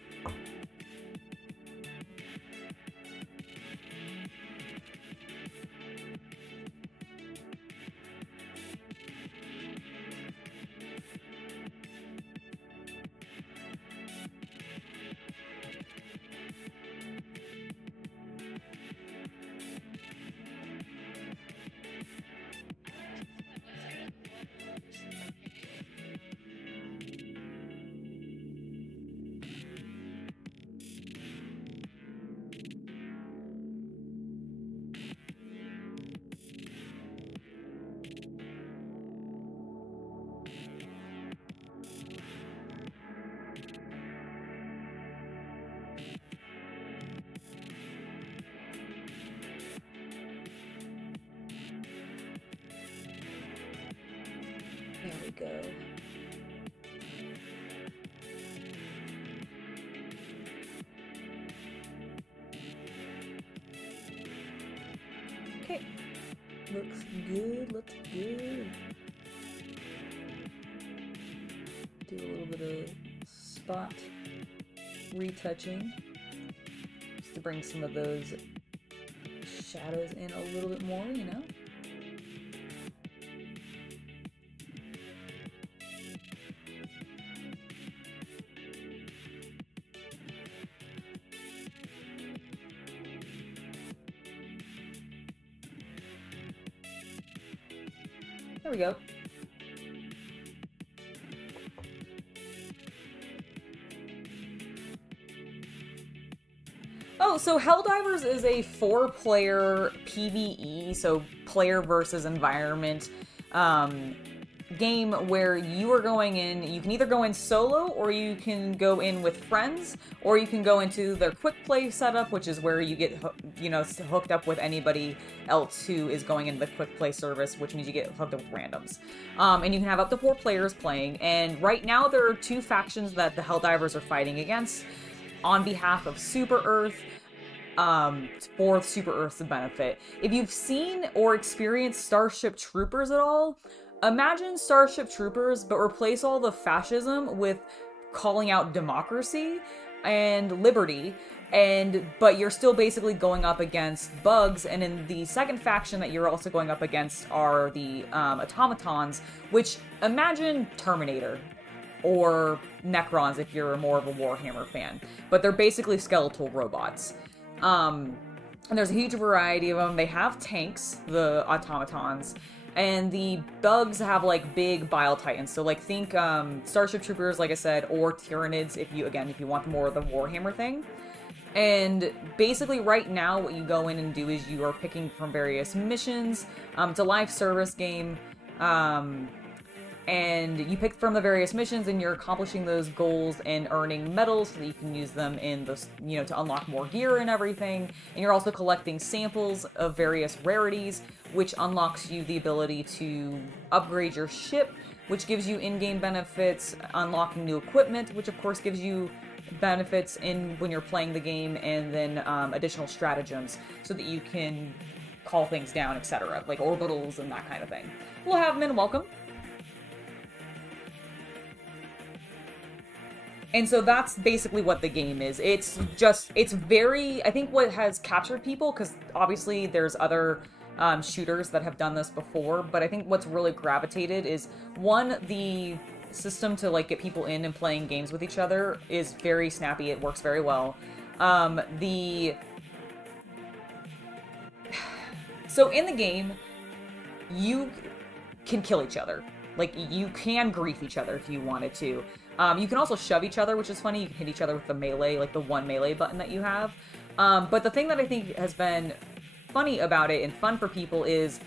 Looks good, looks good. Do a little bit of spot retouching just to bring some of those shadows in a little bit more, you know? There we go. Oh, so Helldivers is a 4-player PvE, so player versus environment, game where you are going in. You can either go in solo, or you can go in with friends, or you can go into their quick play setup, which is where you get, you know, hooked up with anybody else who is going in the quick play service, which means you get hooked up with randoms. And you can have up to 4 players playing. And right now there are 2 factions that the Helldivers are fighting against on behalf of Super Earth. For Super Earth's benefit. If you've seen or experienced Starship Troopers at all, imagine Starship Troopers, but replace all the fascism with calling out democracy and liberty, but you're still basically going up against bugs. And in the second faction that you're also going up against are the automatons, which imagine Terminator or Necrons if you're more of a Warhammer fan, but they're basically skeletal robots. And there's a huge variety of them. They have tanks, the automatons, and the bugs have like big bile titans. So like think Starship Troopers, like I said, or Tyranids if you want more of the Warhammer thing. And basically right now what you go in and do is you are picking from various missions. It's a live service game. And you pick from the various missions and you're accomplishing those goals and earning medals so that you can use them in the, to unlock more gear and everything. And you're also collecting samples of various rarities, which unlocks you the ability to upgrade your ship, which gives you in-game benefits, unlocking new equipment, which of course gives you benefits when you're playing the game, and then additional stratagems so that you can call things down, etc., like orbitals and that kind of thing. Hello, Haveman, welcome. And so that's basically what the game is. It's very, I think what has captured people, because obviously there's other shooters that have done this before, but I think what's really gravitated is, one, the system to like get people in and playing games with each other is very snappy. It works very well. So in the game, you can kill each other. Like, you can grief each other if you wanted to. You can also shove each other, which is funny. You can hit each other with the melee, like the one melee button that you have. But the thing that I think has been funny about it and fun for people is,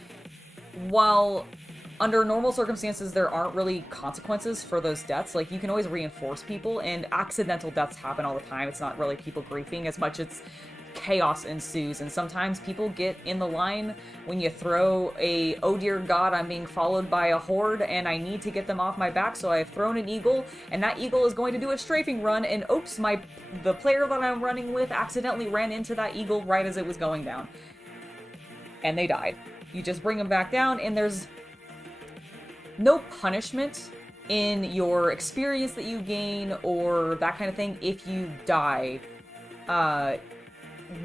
while under normal circumstances there aren't really consequences for those deaths, like you can always reinforce people, and accidental deaths happen all the time. It's not really people griefing as much, it's chaos ensues, and sometimes people get in the line when you throw a, oh dear god, I'm being followed by a horde and I need to get them off my back, so I've thrown an eagle, and that eagle is going to do a strafing run, and oops, the player that I'm running with accidentally ran into that eagle right as it was going down. And they died. You just bring them back down, and there's no punishment in your experience that you gain or that kind of thing if you die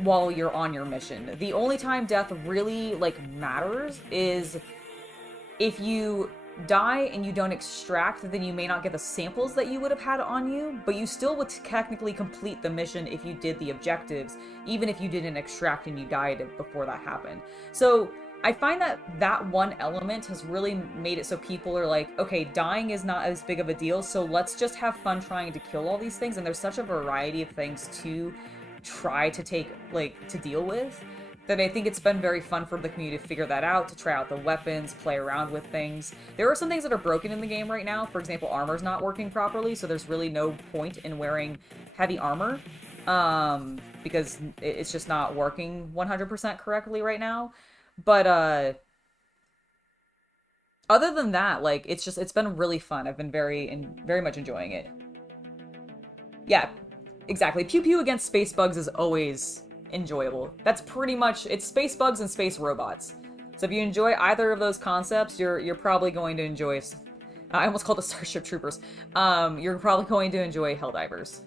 while you're on your mission. The only time death really matters is if you die and you don't extract, then you may not get the samples that you would have had on you, but you still would technically complete the mission if you did the objectives, even if you didn't extract and you died before that happened. So I find that one element has really made it so people are like, okay, dying is not as big of a deal, so let's just have fun trying to kill all these things. And there's such a variety of things to try to to deal with, that I think it's been very fun for the community to figure that out, to try out the weapons, play around with things. There are some things that are broken in the game right now. For example, armor's not working properly, so there's really no point in wearing heavy armor, because it's just not working 100% correctly right now. But other than that, it's been really fun. I've been very much enjoying it. Yeah, exactly. Pew pew against space bugs is always enjoyable. That's pretty much, it's space bugs and space robots. So if you enjoy either of those concepts, you're probably going to enjoy. I almost called it Starship Troopers. You're probably going to enjoy Helldivers.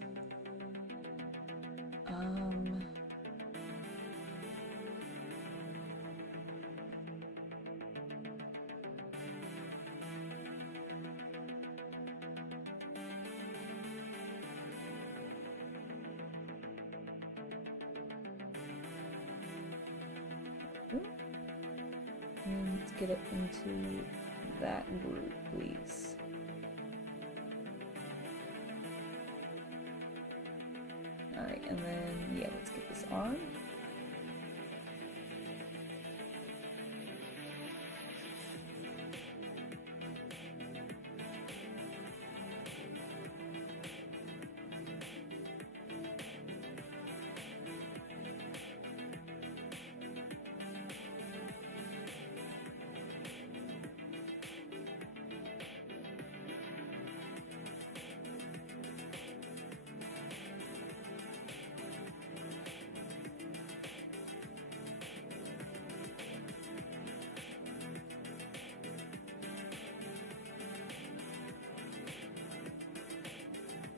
And let's get it into that group, please. Alright, and then, yeah, let's get this arm.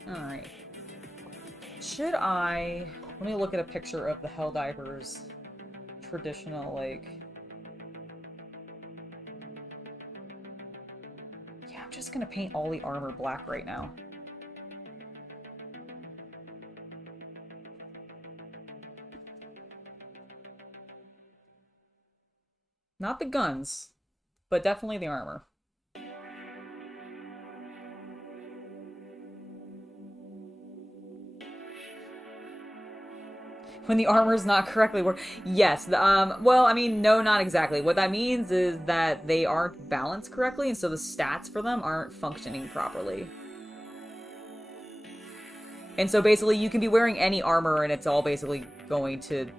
Alright. Should I... Let me look at a picture of the Helldivers traditional, like... Yeah, I'm just gonna paint all the armor black right now. Not the guns, but definitely the armor. When the armor's not correctly work. Yes, well, I mean, no, not exactly. What that means is that they aren't balanced correctly, and so the stats for them aren't functioning properly. And so basically, you can be wearing any armor, and it's all basically going to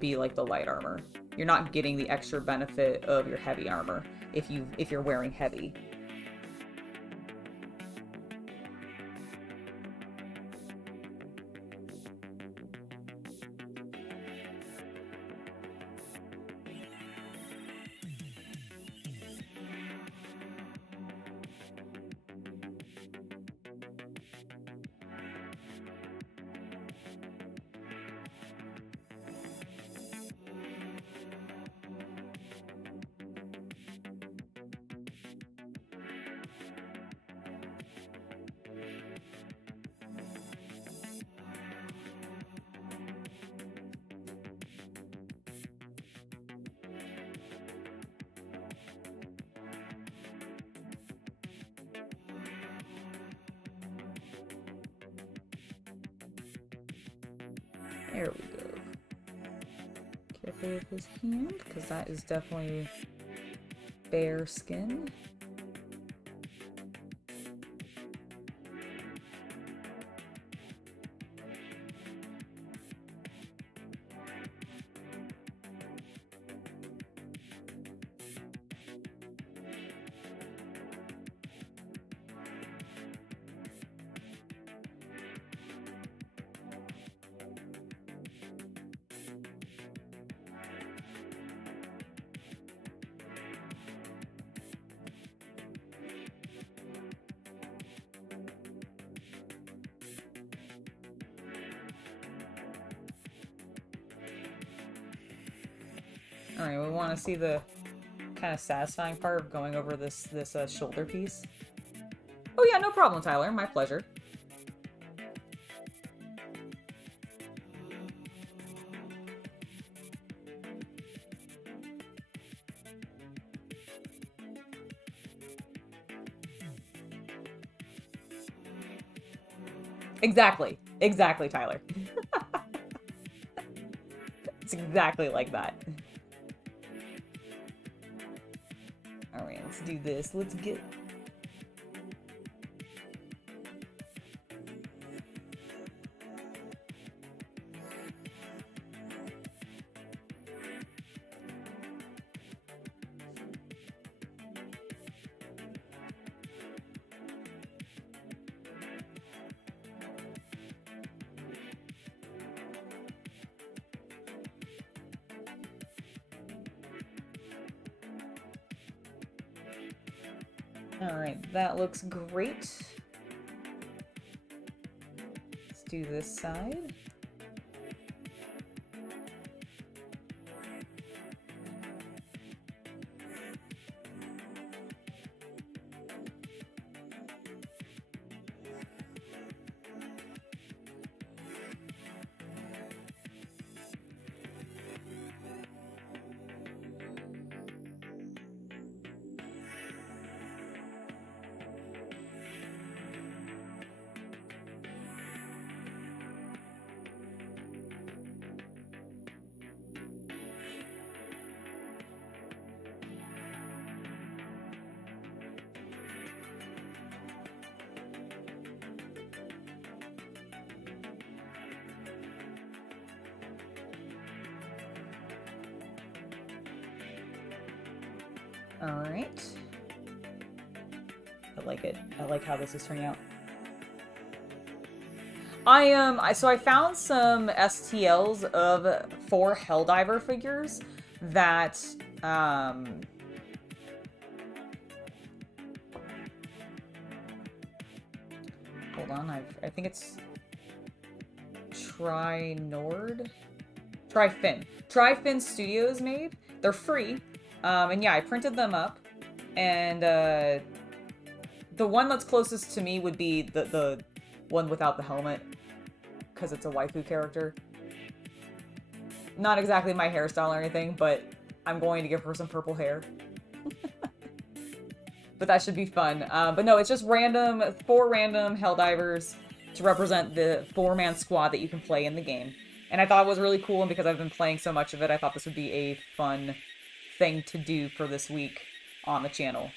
be like the light armor. You're not getting the extra benefit of your heavy armor if you're wearing heavy. There we go. Careful with his hand, because that is definitely bare skin. Alright, we want to see the kind of satisfying part of going over this shoulder piece. Oh yeah, no problem, Tyler. My pleasure. Exactly. Exactly, Tyler. It's exactly like that. Alright, let's do this. Let's get... Alright, that looks great. Let's do this side. Alright. I like it. I like how this is turning out. So I found some STLs of 4 Helldiver figures that, hold on, I think it's Trifin Studios made. They're free. And yeah, I printed them up, and the one that's closest to me would be the one without the helmet, because it's a waifu character. Not exactly my hairstyle or anything, but I'm going to give her some purple hair. But that should be fun. But no, it's just 4 random Helldivers to represent the 4-man squad that you can play in the game. And I thought it was really cool, and because I've been playing so much of it, I thought this would be a fun thing to do for this week on the channel.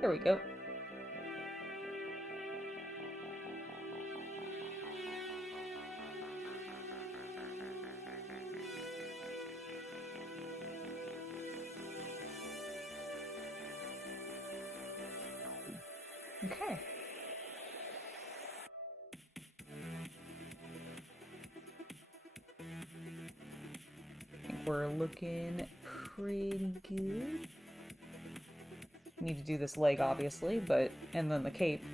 There we go. Okay. I think we're looking pretty good. Need to do this leg, obviously, and then the cape.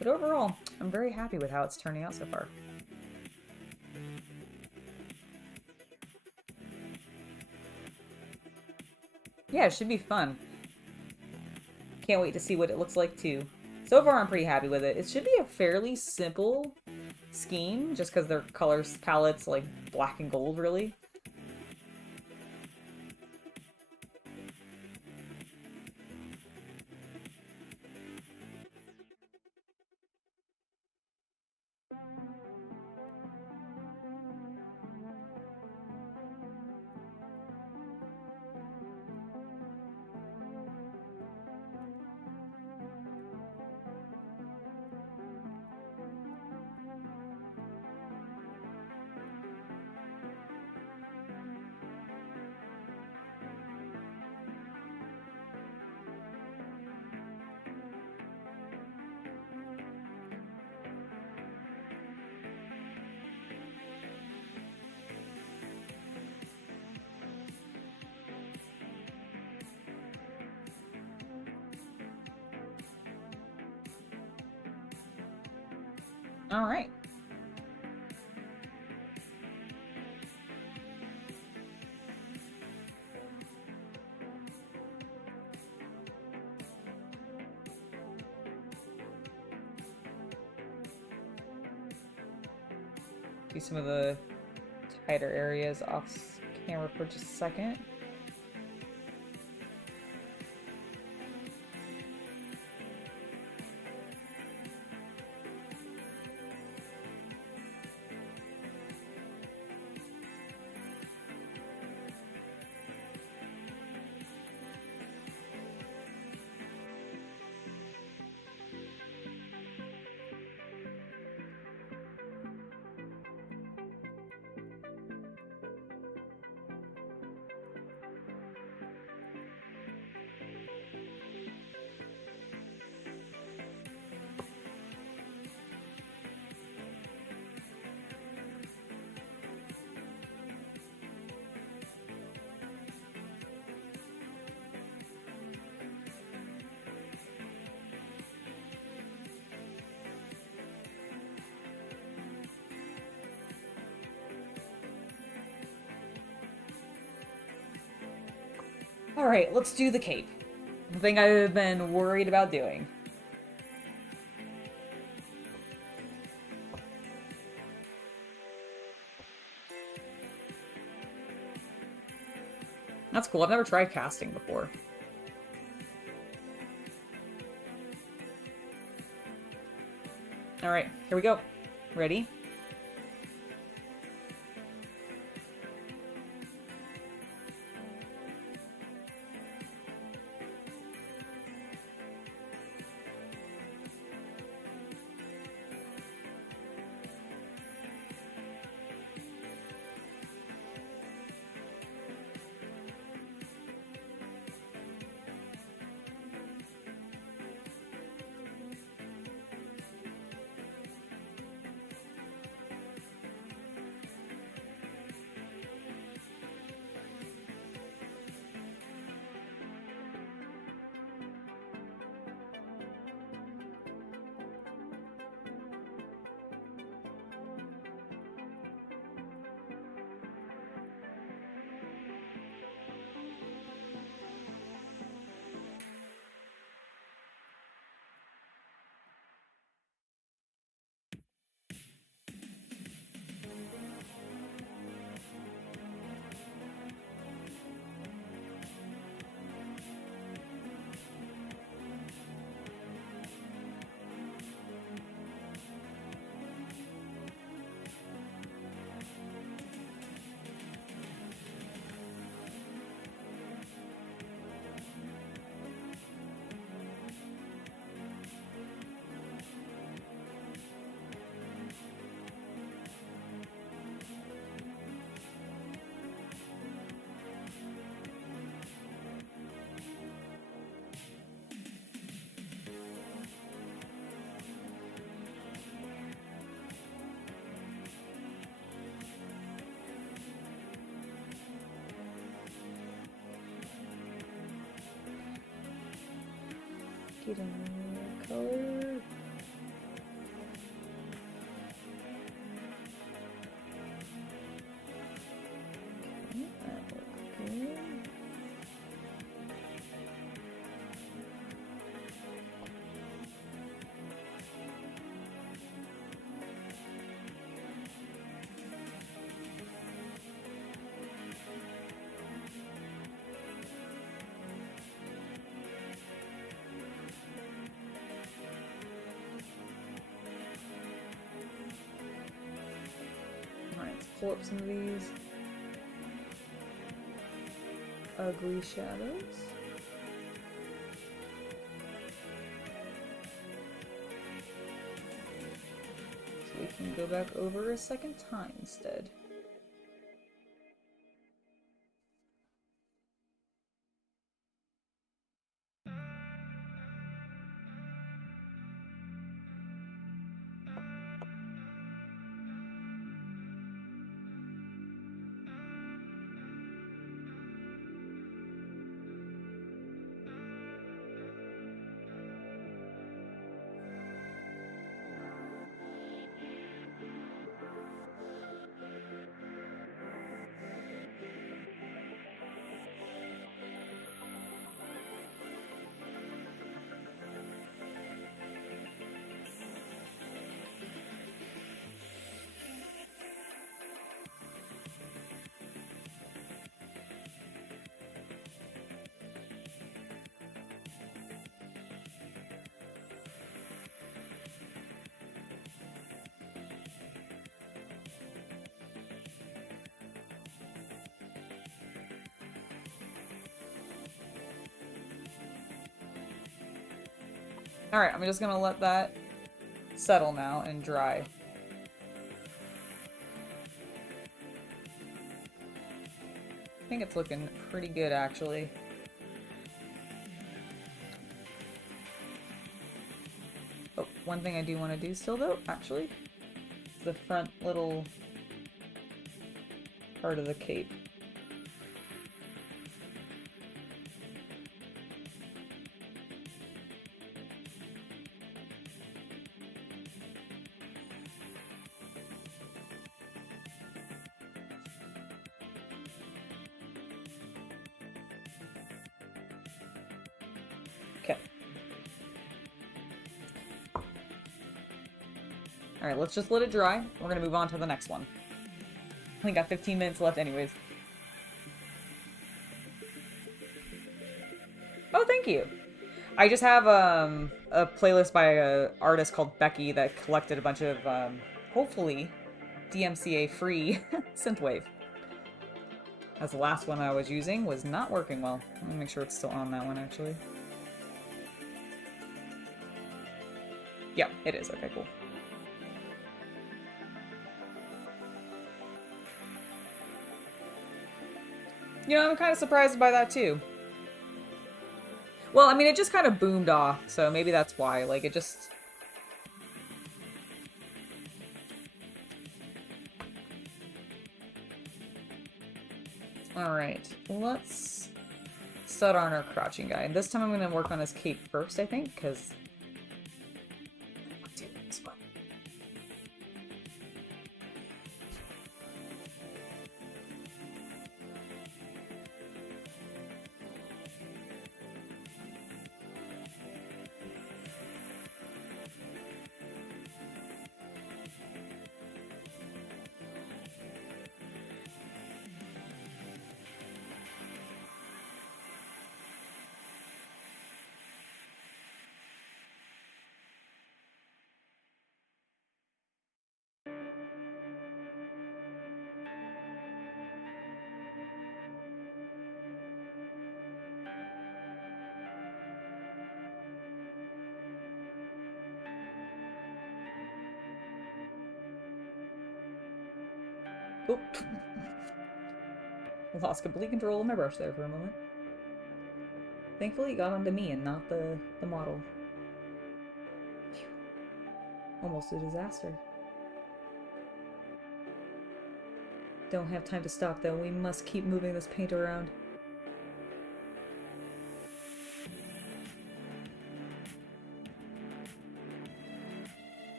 But overall, I'm very happy with how it's turning out so far. Yeah, it should be fun. Can't wait to see what it looks like, too. So far, I'm pretty happy with it. It should be a fairly simple scheme, just because their colors palettes like black and gold, really. All right. Do some of the tighter areas off camera for just a second. All right, let's do the cape. The thing I've been worried about doing. That's cool. I've never tried casting before. All right, here we go. Ready? Get a color. Okay, that looks good. Alright, let's pull up some of these ugly shadows. So we can go back over a second time instead. Alright, I'm just gonna let that settle now and dry. I think it's looking pretty good, actually. Oh, one thing I do want to do still, though, actually, is the front little part of the cape. Okay. Alright, let's just let it dry. We're gonna move on to the next one. I only got 15 minutes left anyways. Oh, thank you! I just have a playlist by an artist called Becky that collected a bunch of, hopefully, DMCA-free synthwave. As the last one I was using was not working well. Let me make sure it's still on that one, actually. Yeah, it is. Okay, cool. You know, I'm kind of surprised by that, too. Well, I mean, it just kind of boomed off, so maybe that's why. Like, it just... Alright, let's set on our crouching guy. And this time I'm going to work on his cape first, I think, because... Oop. I lost complete control of my brush there for a moment. Thankfully it got onto me and not the model. Phew. Almost a disaster. Don't have time to stop though, we must keep moving this paint around.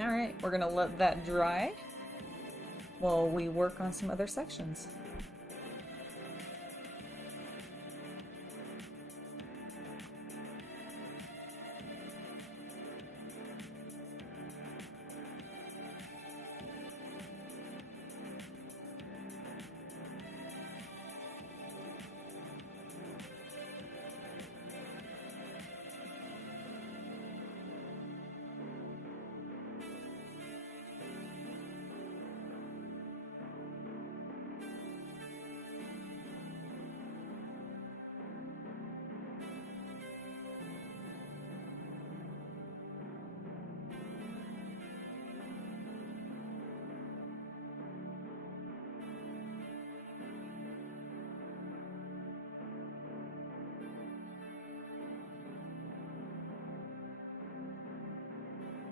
Alright, we're gonna let that dry while we work on some other sections.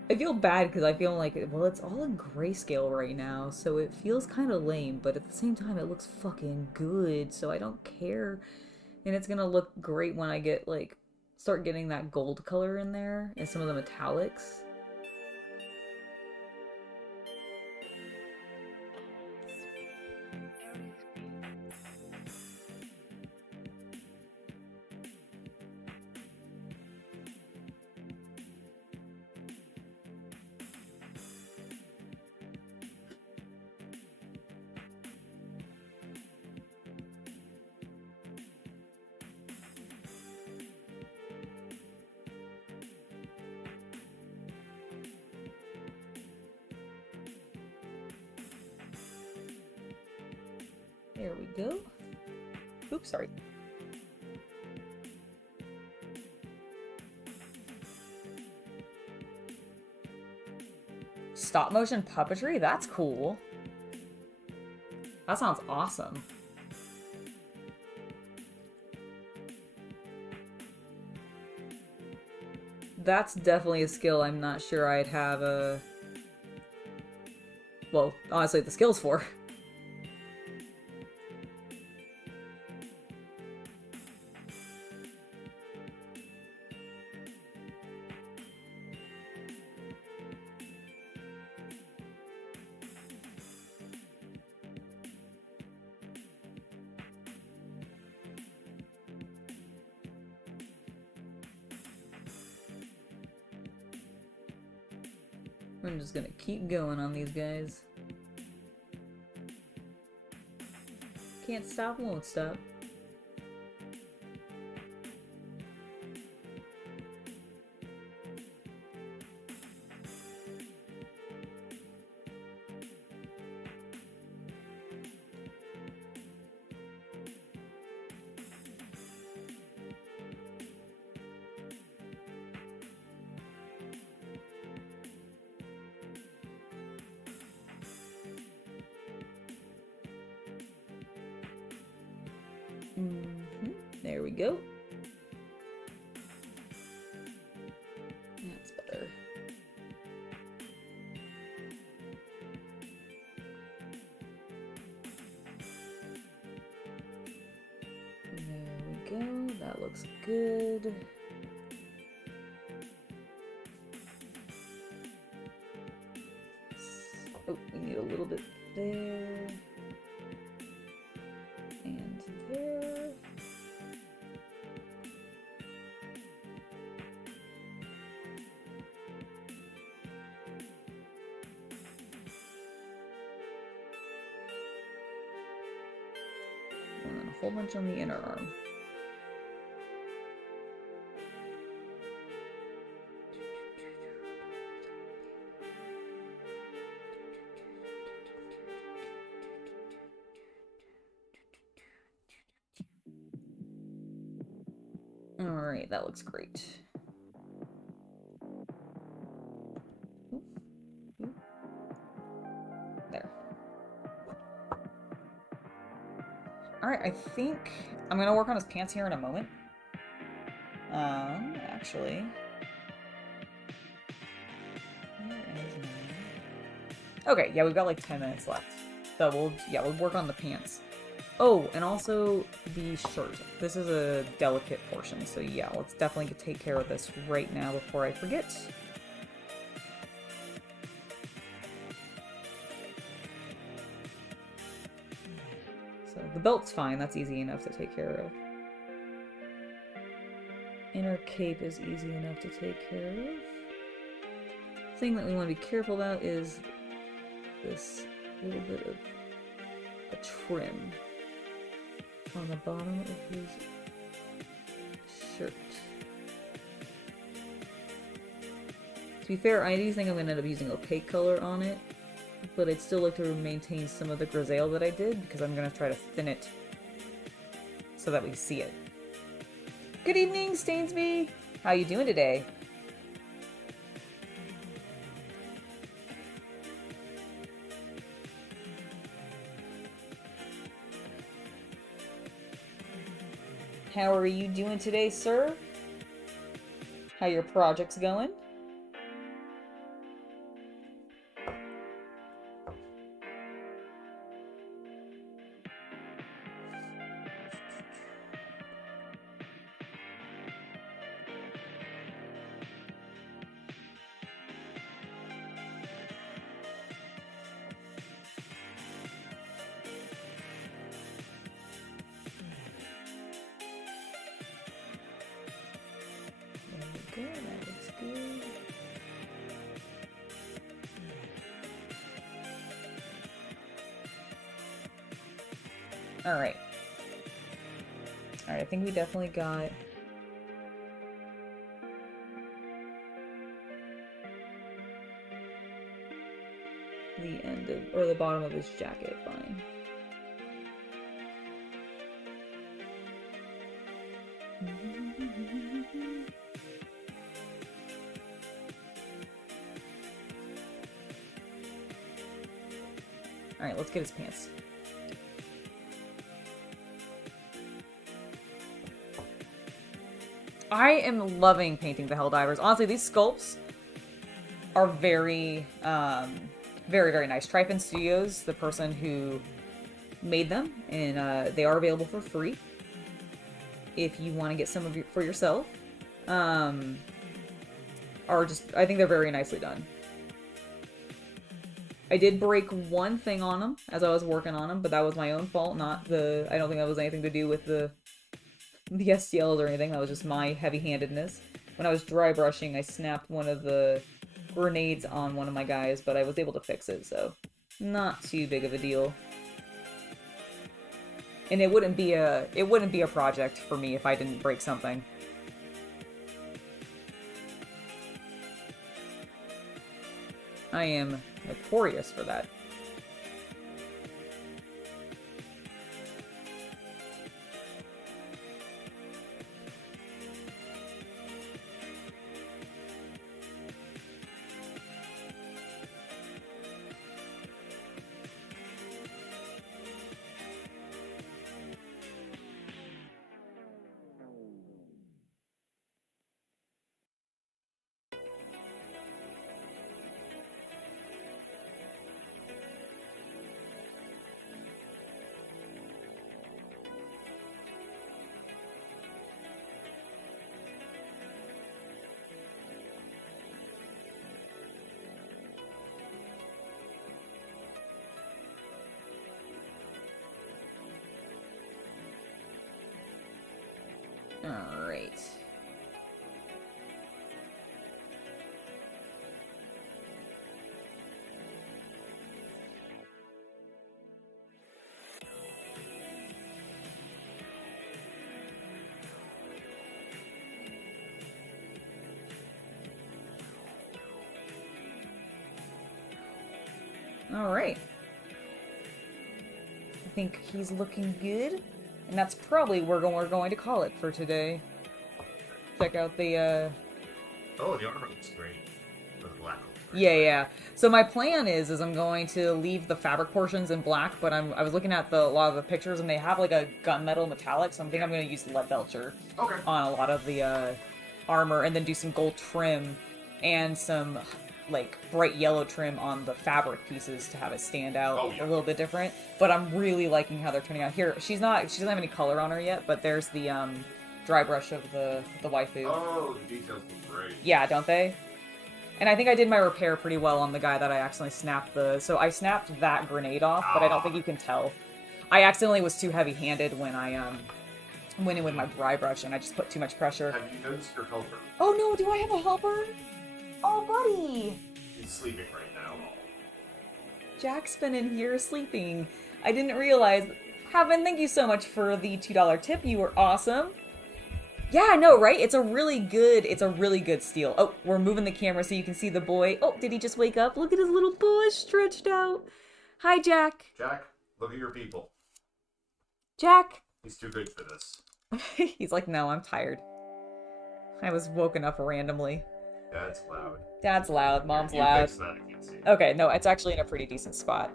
I feel bad because I feel like, well, it's all in grayscale right now, so it feels kind of lame, but at the same time, it looks fucking good, so I don't care. And it's gonna look great when I get, like, start getting that gold color in there and some of the metallics. There we go. Oops, sorry. Stop motion puppetry? That's cool. That sounds awesome. That's definitely a skill I'm not sure I'd have a... Well, honestly, the skills for. I'm just gonna keep going on these guys. Can't stop, won't stop. There we go. That's better. There we go. That looks good. Oh, we need a little bit there. And there. And then a whole bunch on the inner arm. Alright, that looks great. There. Alright, I think I'm gonna work on his pants here in a moment. Actually. Okay, yeah, we've got like 10 minutes left. So we'll work on the pants. Oh, and also the shirt. This is a delicate portion, so yeah, let's definitely take care of this right now before I forget. So the belt's fine, that's easy enough to take care of. Inner cape is easy enough to take care of. Thing that we want to be careful about is this little bit of a trim on the bottom of his shirt. To be fair, I do think I'm going to end up using opaque color on it, but I'd still like to maintain some of the Grisaille that I did, because I'm going to try to thin it so that we see it. Good evening, Stainsby! How you doing today? How are you doing today, sir? How your project's going? Alright. Alright, I think we definitely got... the end of, or the bottom of his jacket, fine. Alright, let's get his pants. I am loving painting the Helldivers. Honestly, these sculpts are very, very, very nice. Tryphon Studios, the person who made them, and they are available for free if you want to get some of for yourself. Are just, I think they're very nicely done. I did break one thing on them as I was working on them, but that was my own fault, not the, I don't think that was anything to do with the STLs or anything. That was just my heavy-handedness. When I was dry brushing, I snapped one of the grenades on one of my guys, but I was able to fix it, so not too big of a deal. And it wouldn't be a project for me if I didn't break something. I am notorious for that. Alright. Alright. I think he's looking good. And that's probably where we're going to call it for today. Check out the, Oh, the armor looks great. The black looks great. Yeah. So my plan is I'm going to leave the fabric portions in black, but I was looking at a lot of the pictures, and they have like a gunmetal metallic, so I think I'm going to use lead belcher on a lot of the armor, and then do some gold trim and some like bright yellow trim on the fabric pieces to have it stand out a little bit different. But I'm really liking how they're turning out. Here, she doesn't have any color on her yet, but there's the dry brush of the waifu. Oh, the details look great. Yeah, don't they? And I think I did my repair pretty well on the guy that I accidentally snapped so I snapped that grenade off, but I don't think you can tell. I accidentally was too heavy-handed when I went in with my dry brush, and I just put too much pressure. Have you noticed your helper? Oh no, do I have a helper? Oh, buddy! He's sleeping right now. Jack's been in here sleeping. I didn't realize. Heaven, thank you so much for the $2 tip. You were awesome. Yeah, I know, right? It's a really good steal. Oh, we're moving the camera so you can see the boy. Oh, did he just wake up? Look at his little bush stretched out. Hi, Jack. Jack, look at your people. Jack. He's too good for this. He's like, no, I'm tired. I was woken up randomly. Dad's loud. Dad's loud. Mom's you loud. Fix that, I can't see it. Okay, no, it's actually in a pretty decent spot.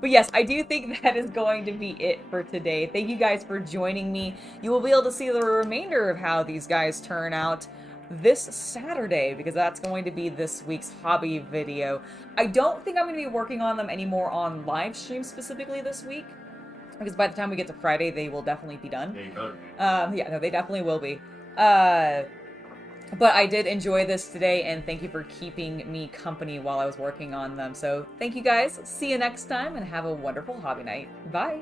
But yes, I do think that is going to be it for today. Thank you guys for joining me. You will be able to see the remainder of how these guys turn out this Saturday, because that's going to be this week's hobby video. I don't think I'm going to be working on them anymore on live stream specifically this week, because by the time we get to Friday, they will definitely be done. Yeah, you better be. Yeah, no, they definitely will be. But I did enjoy this today, and thank you for keeping me company while I was working on them. So thank you guys. See you next time, and have a wonderful hobby night. Bye.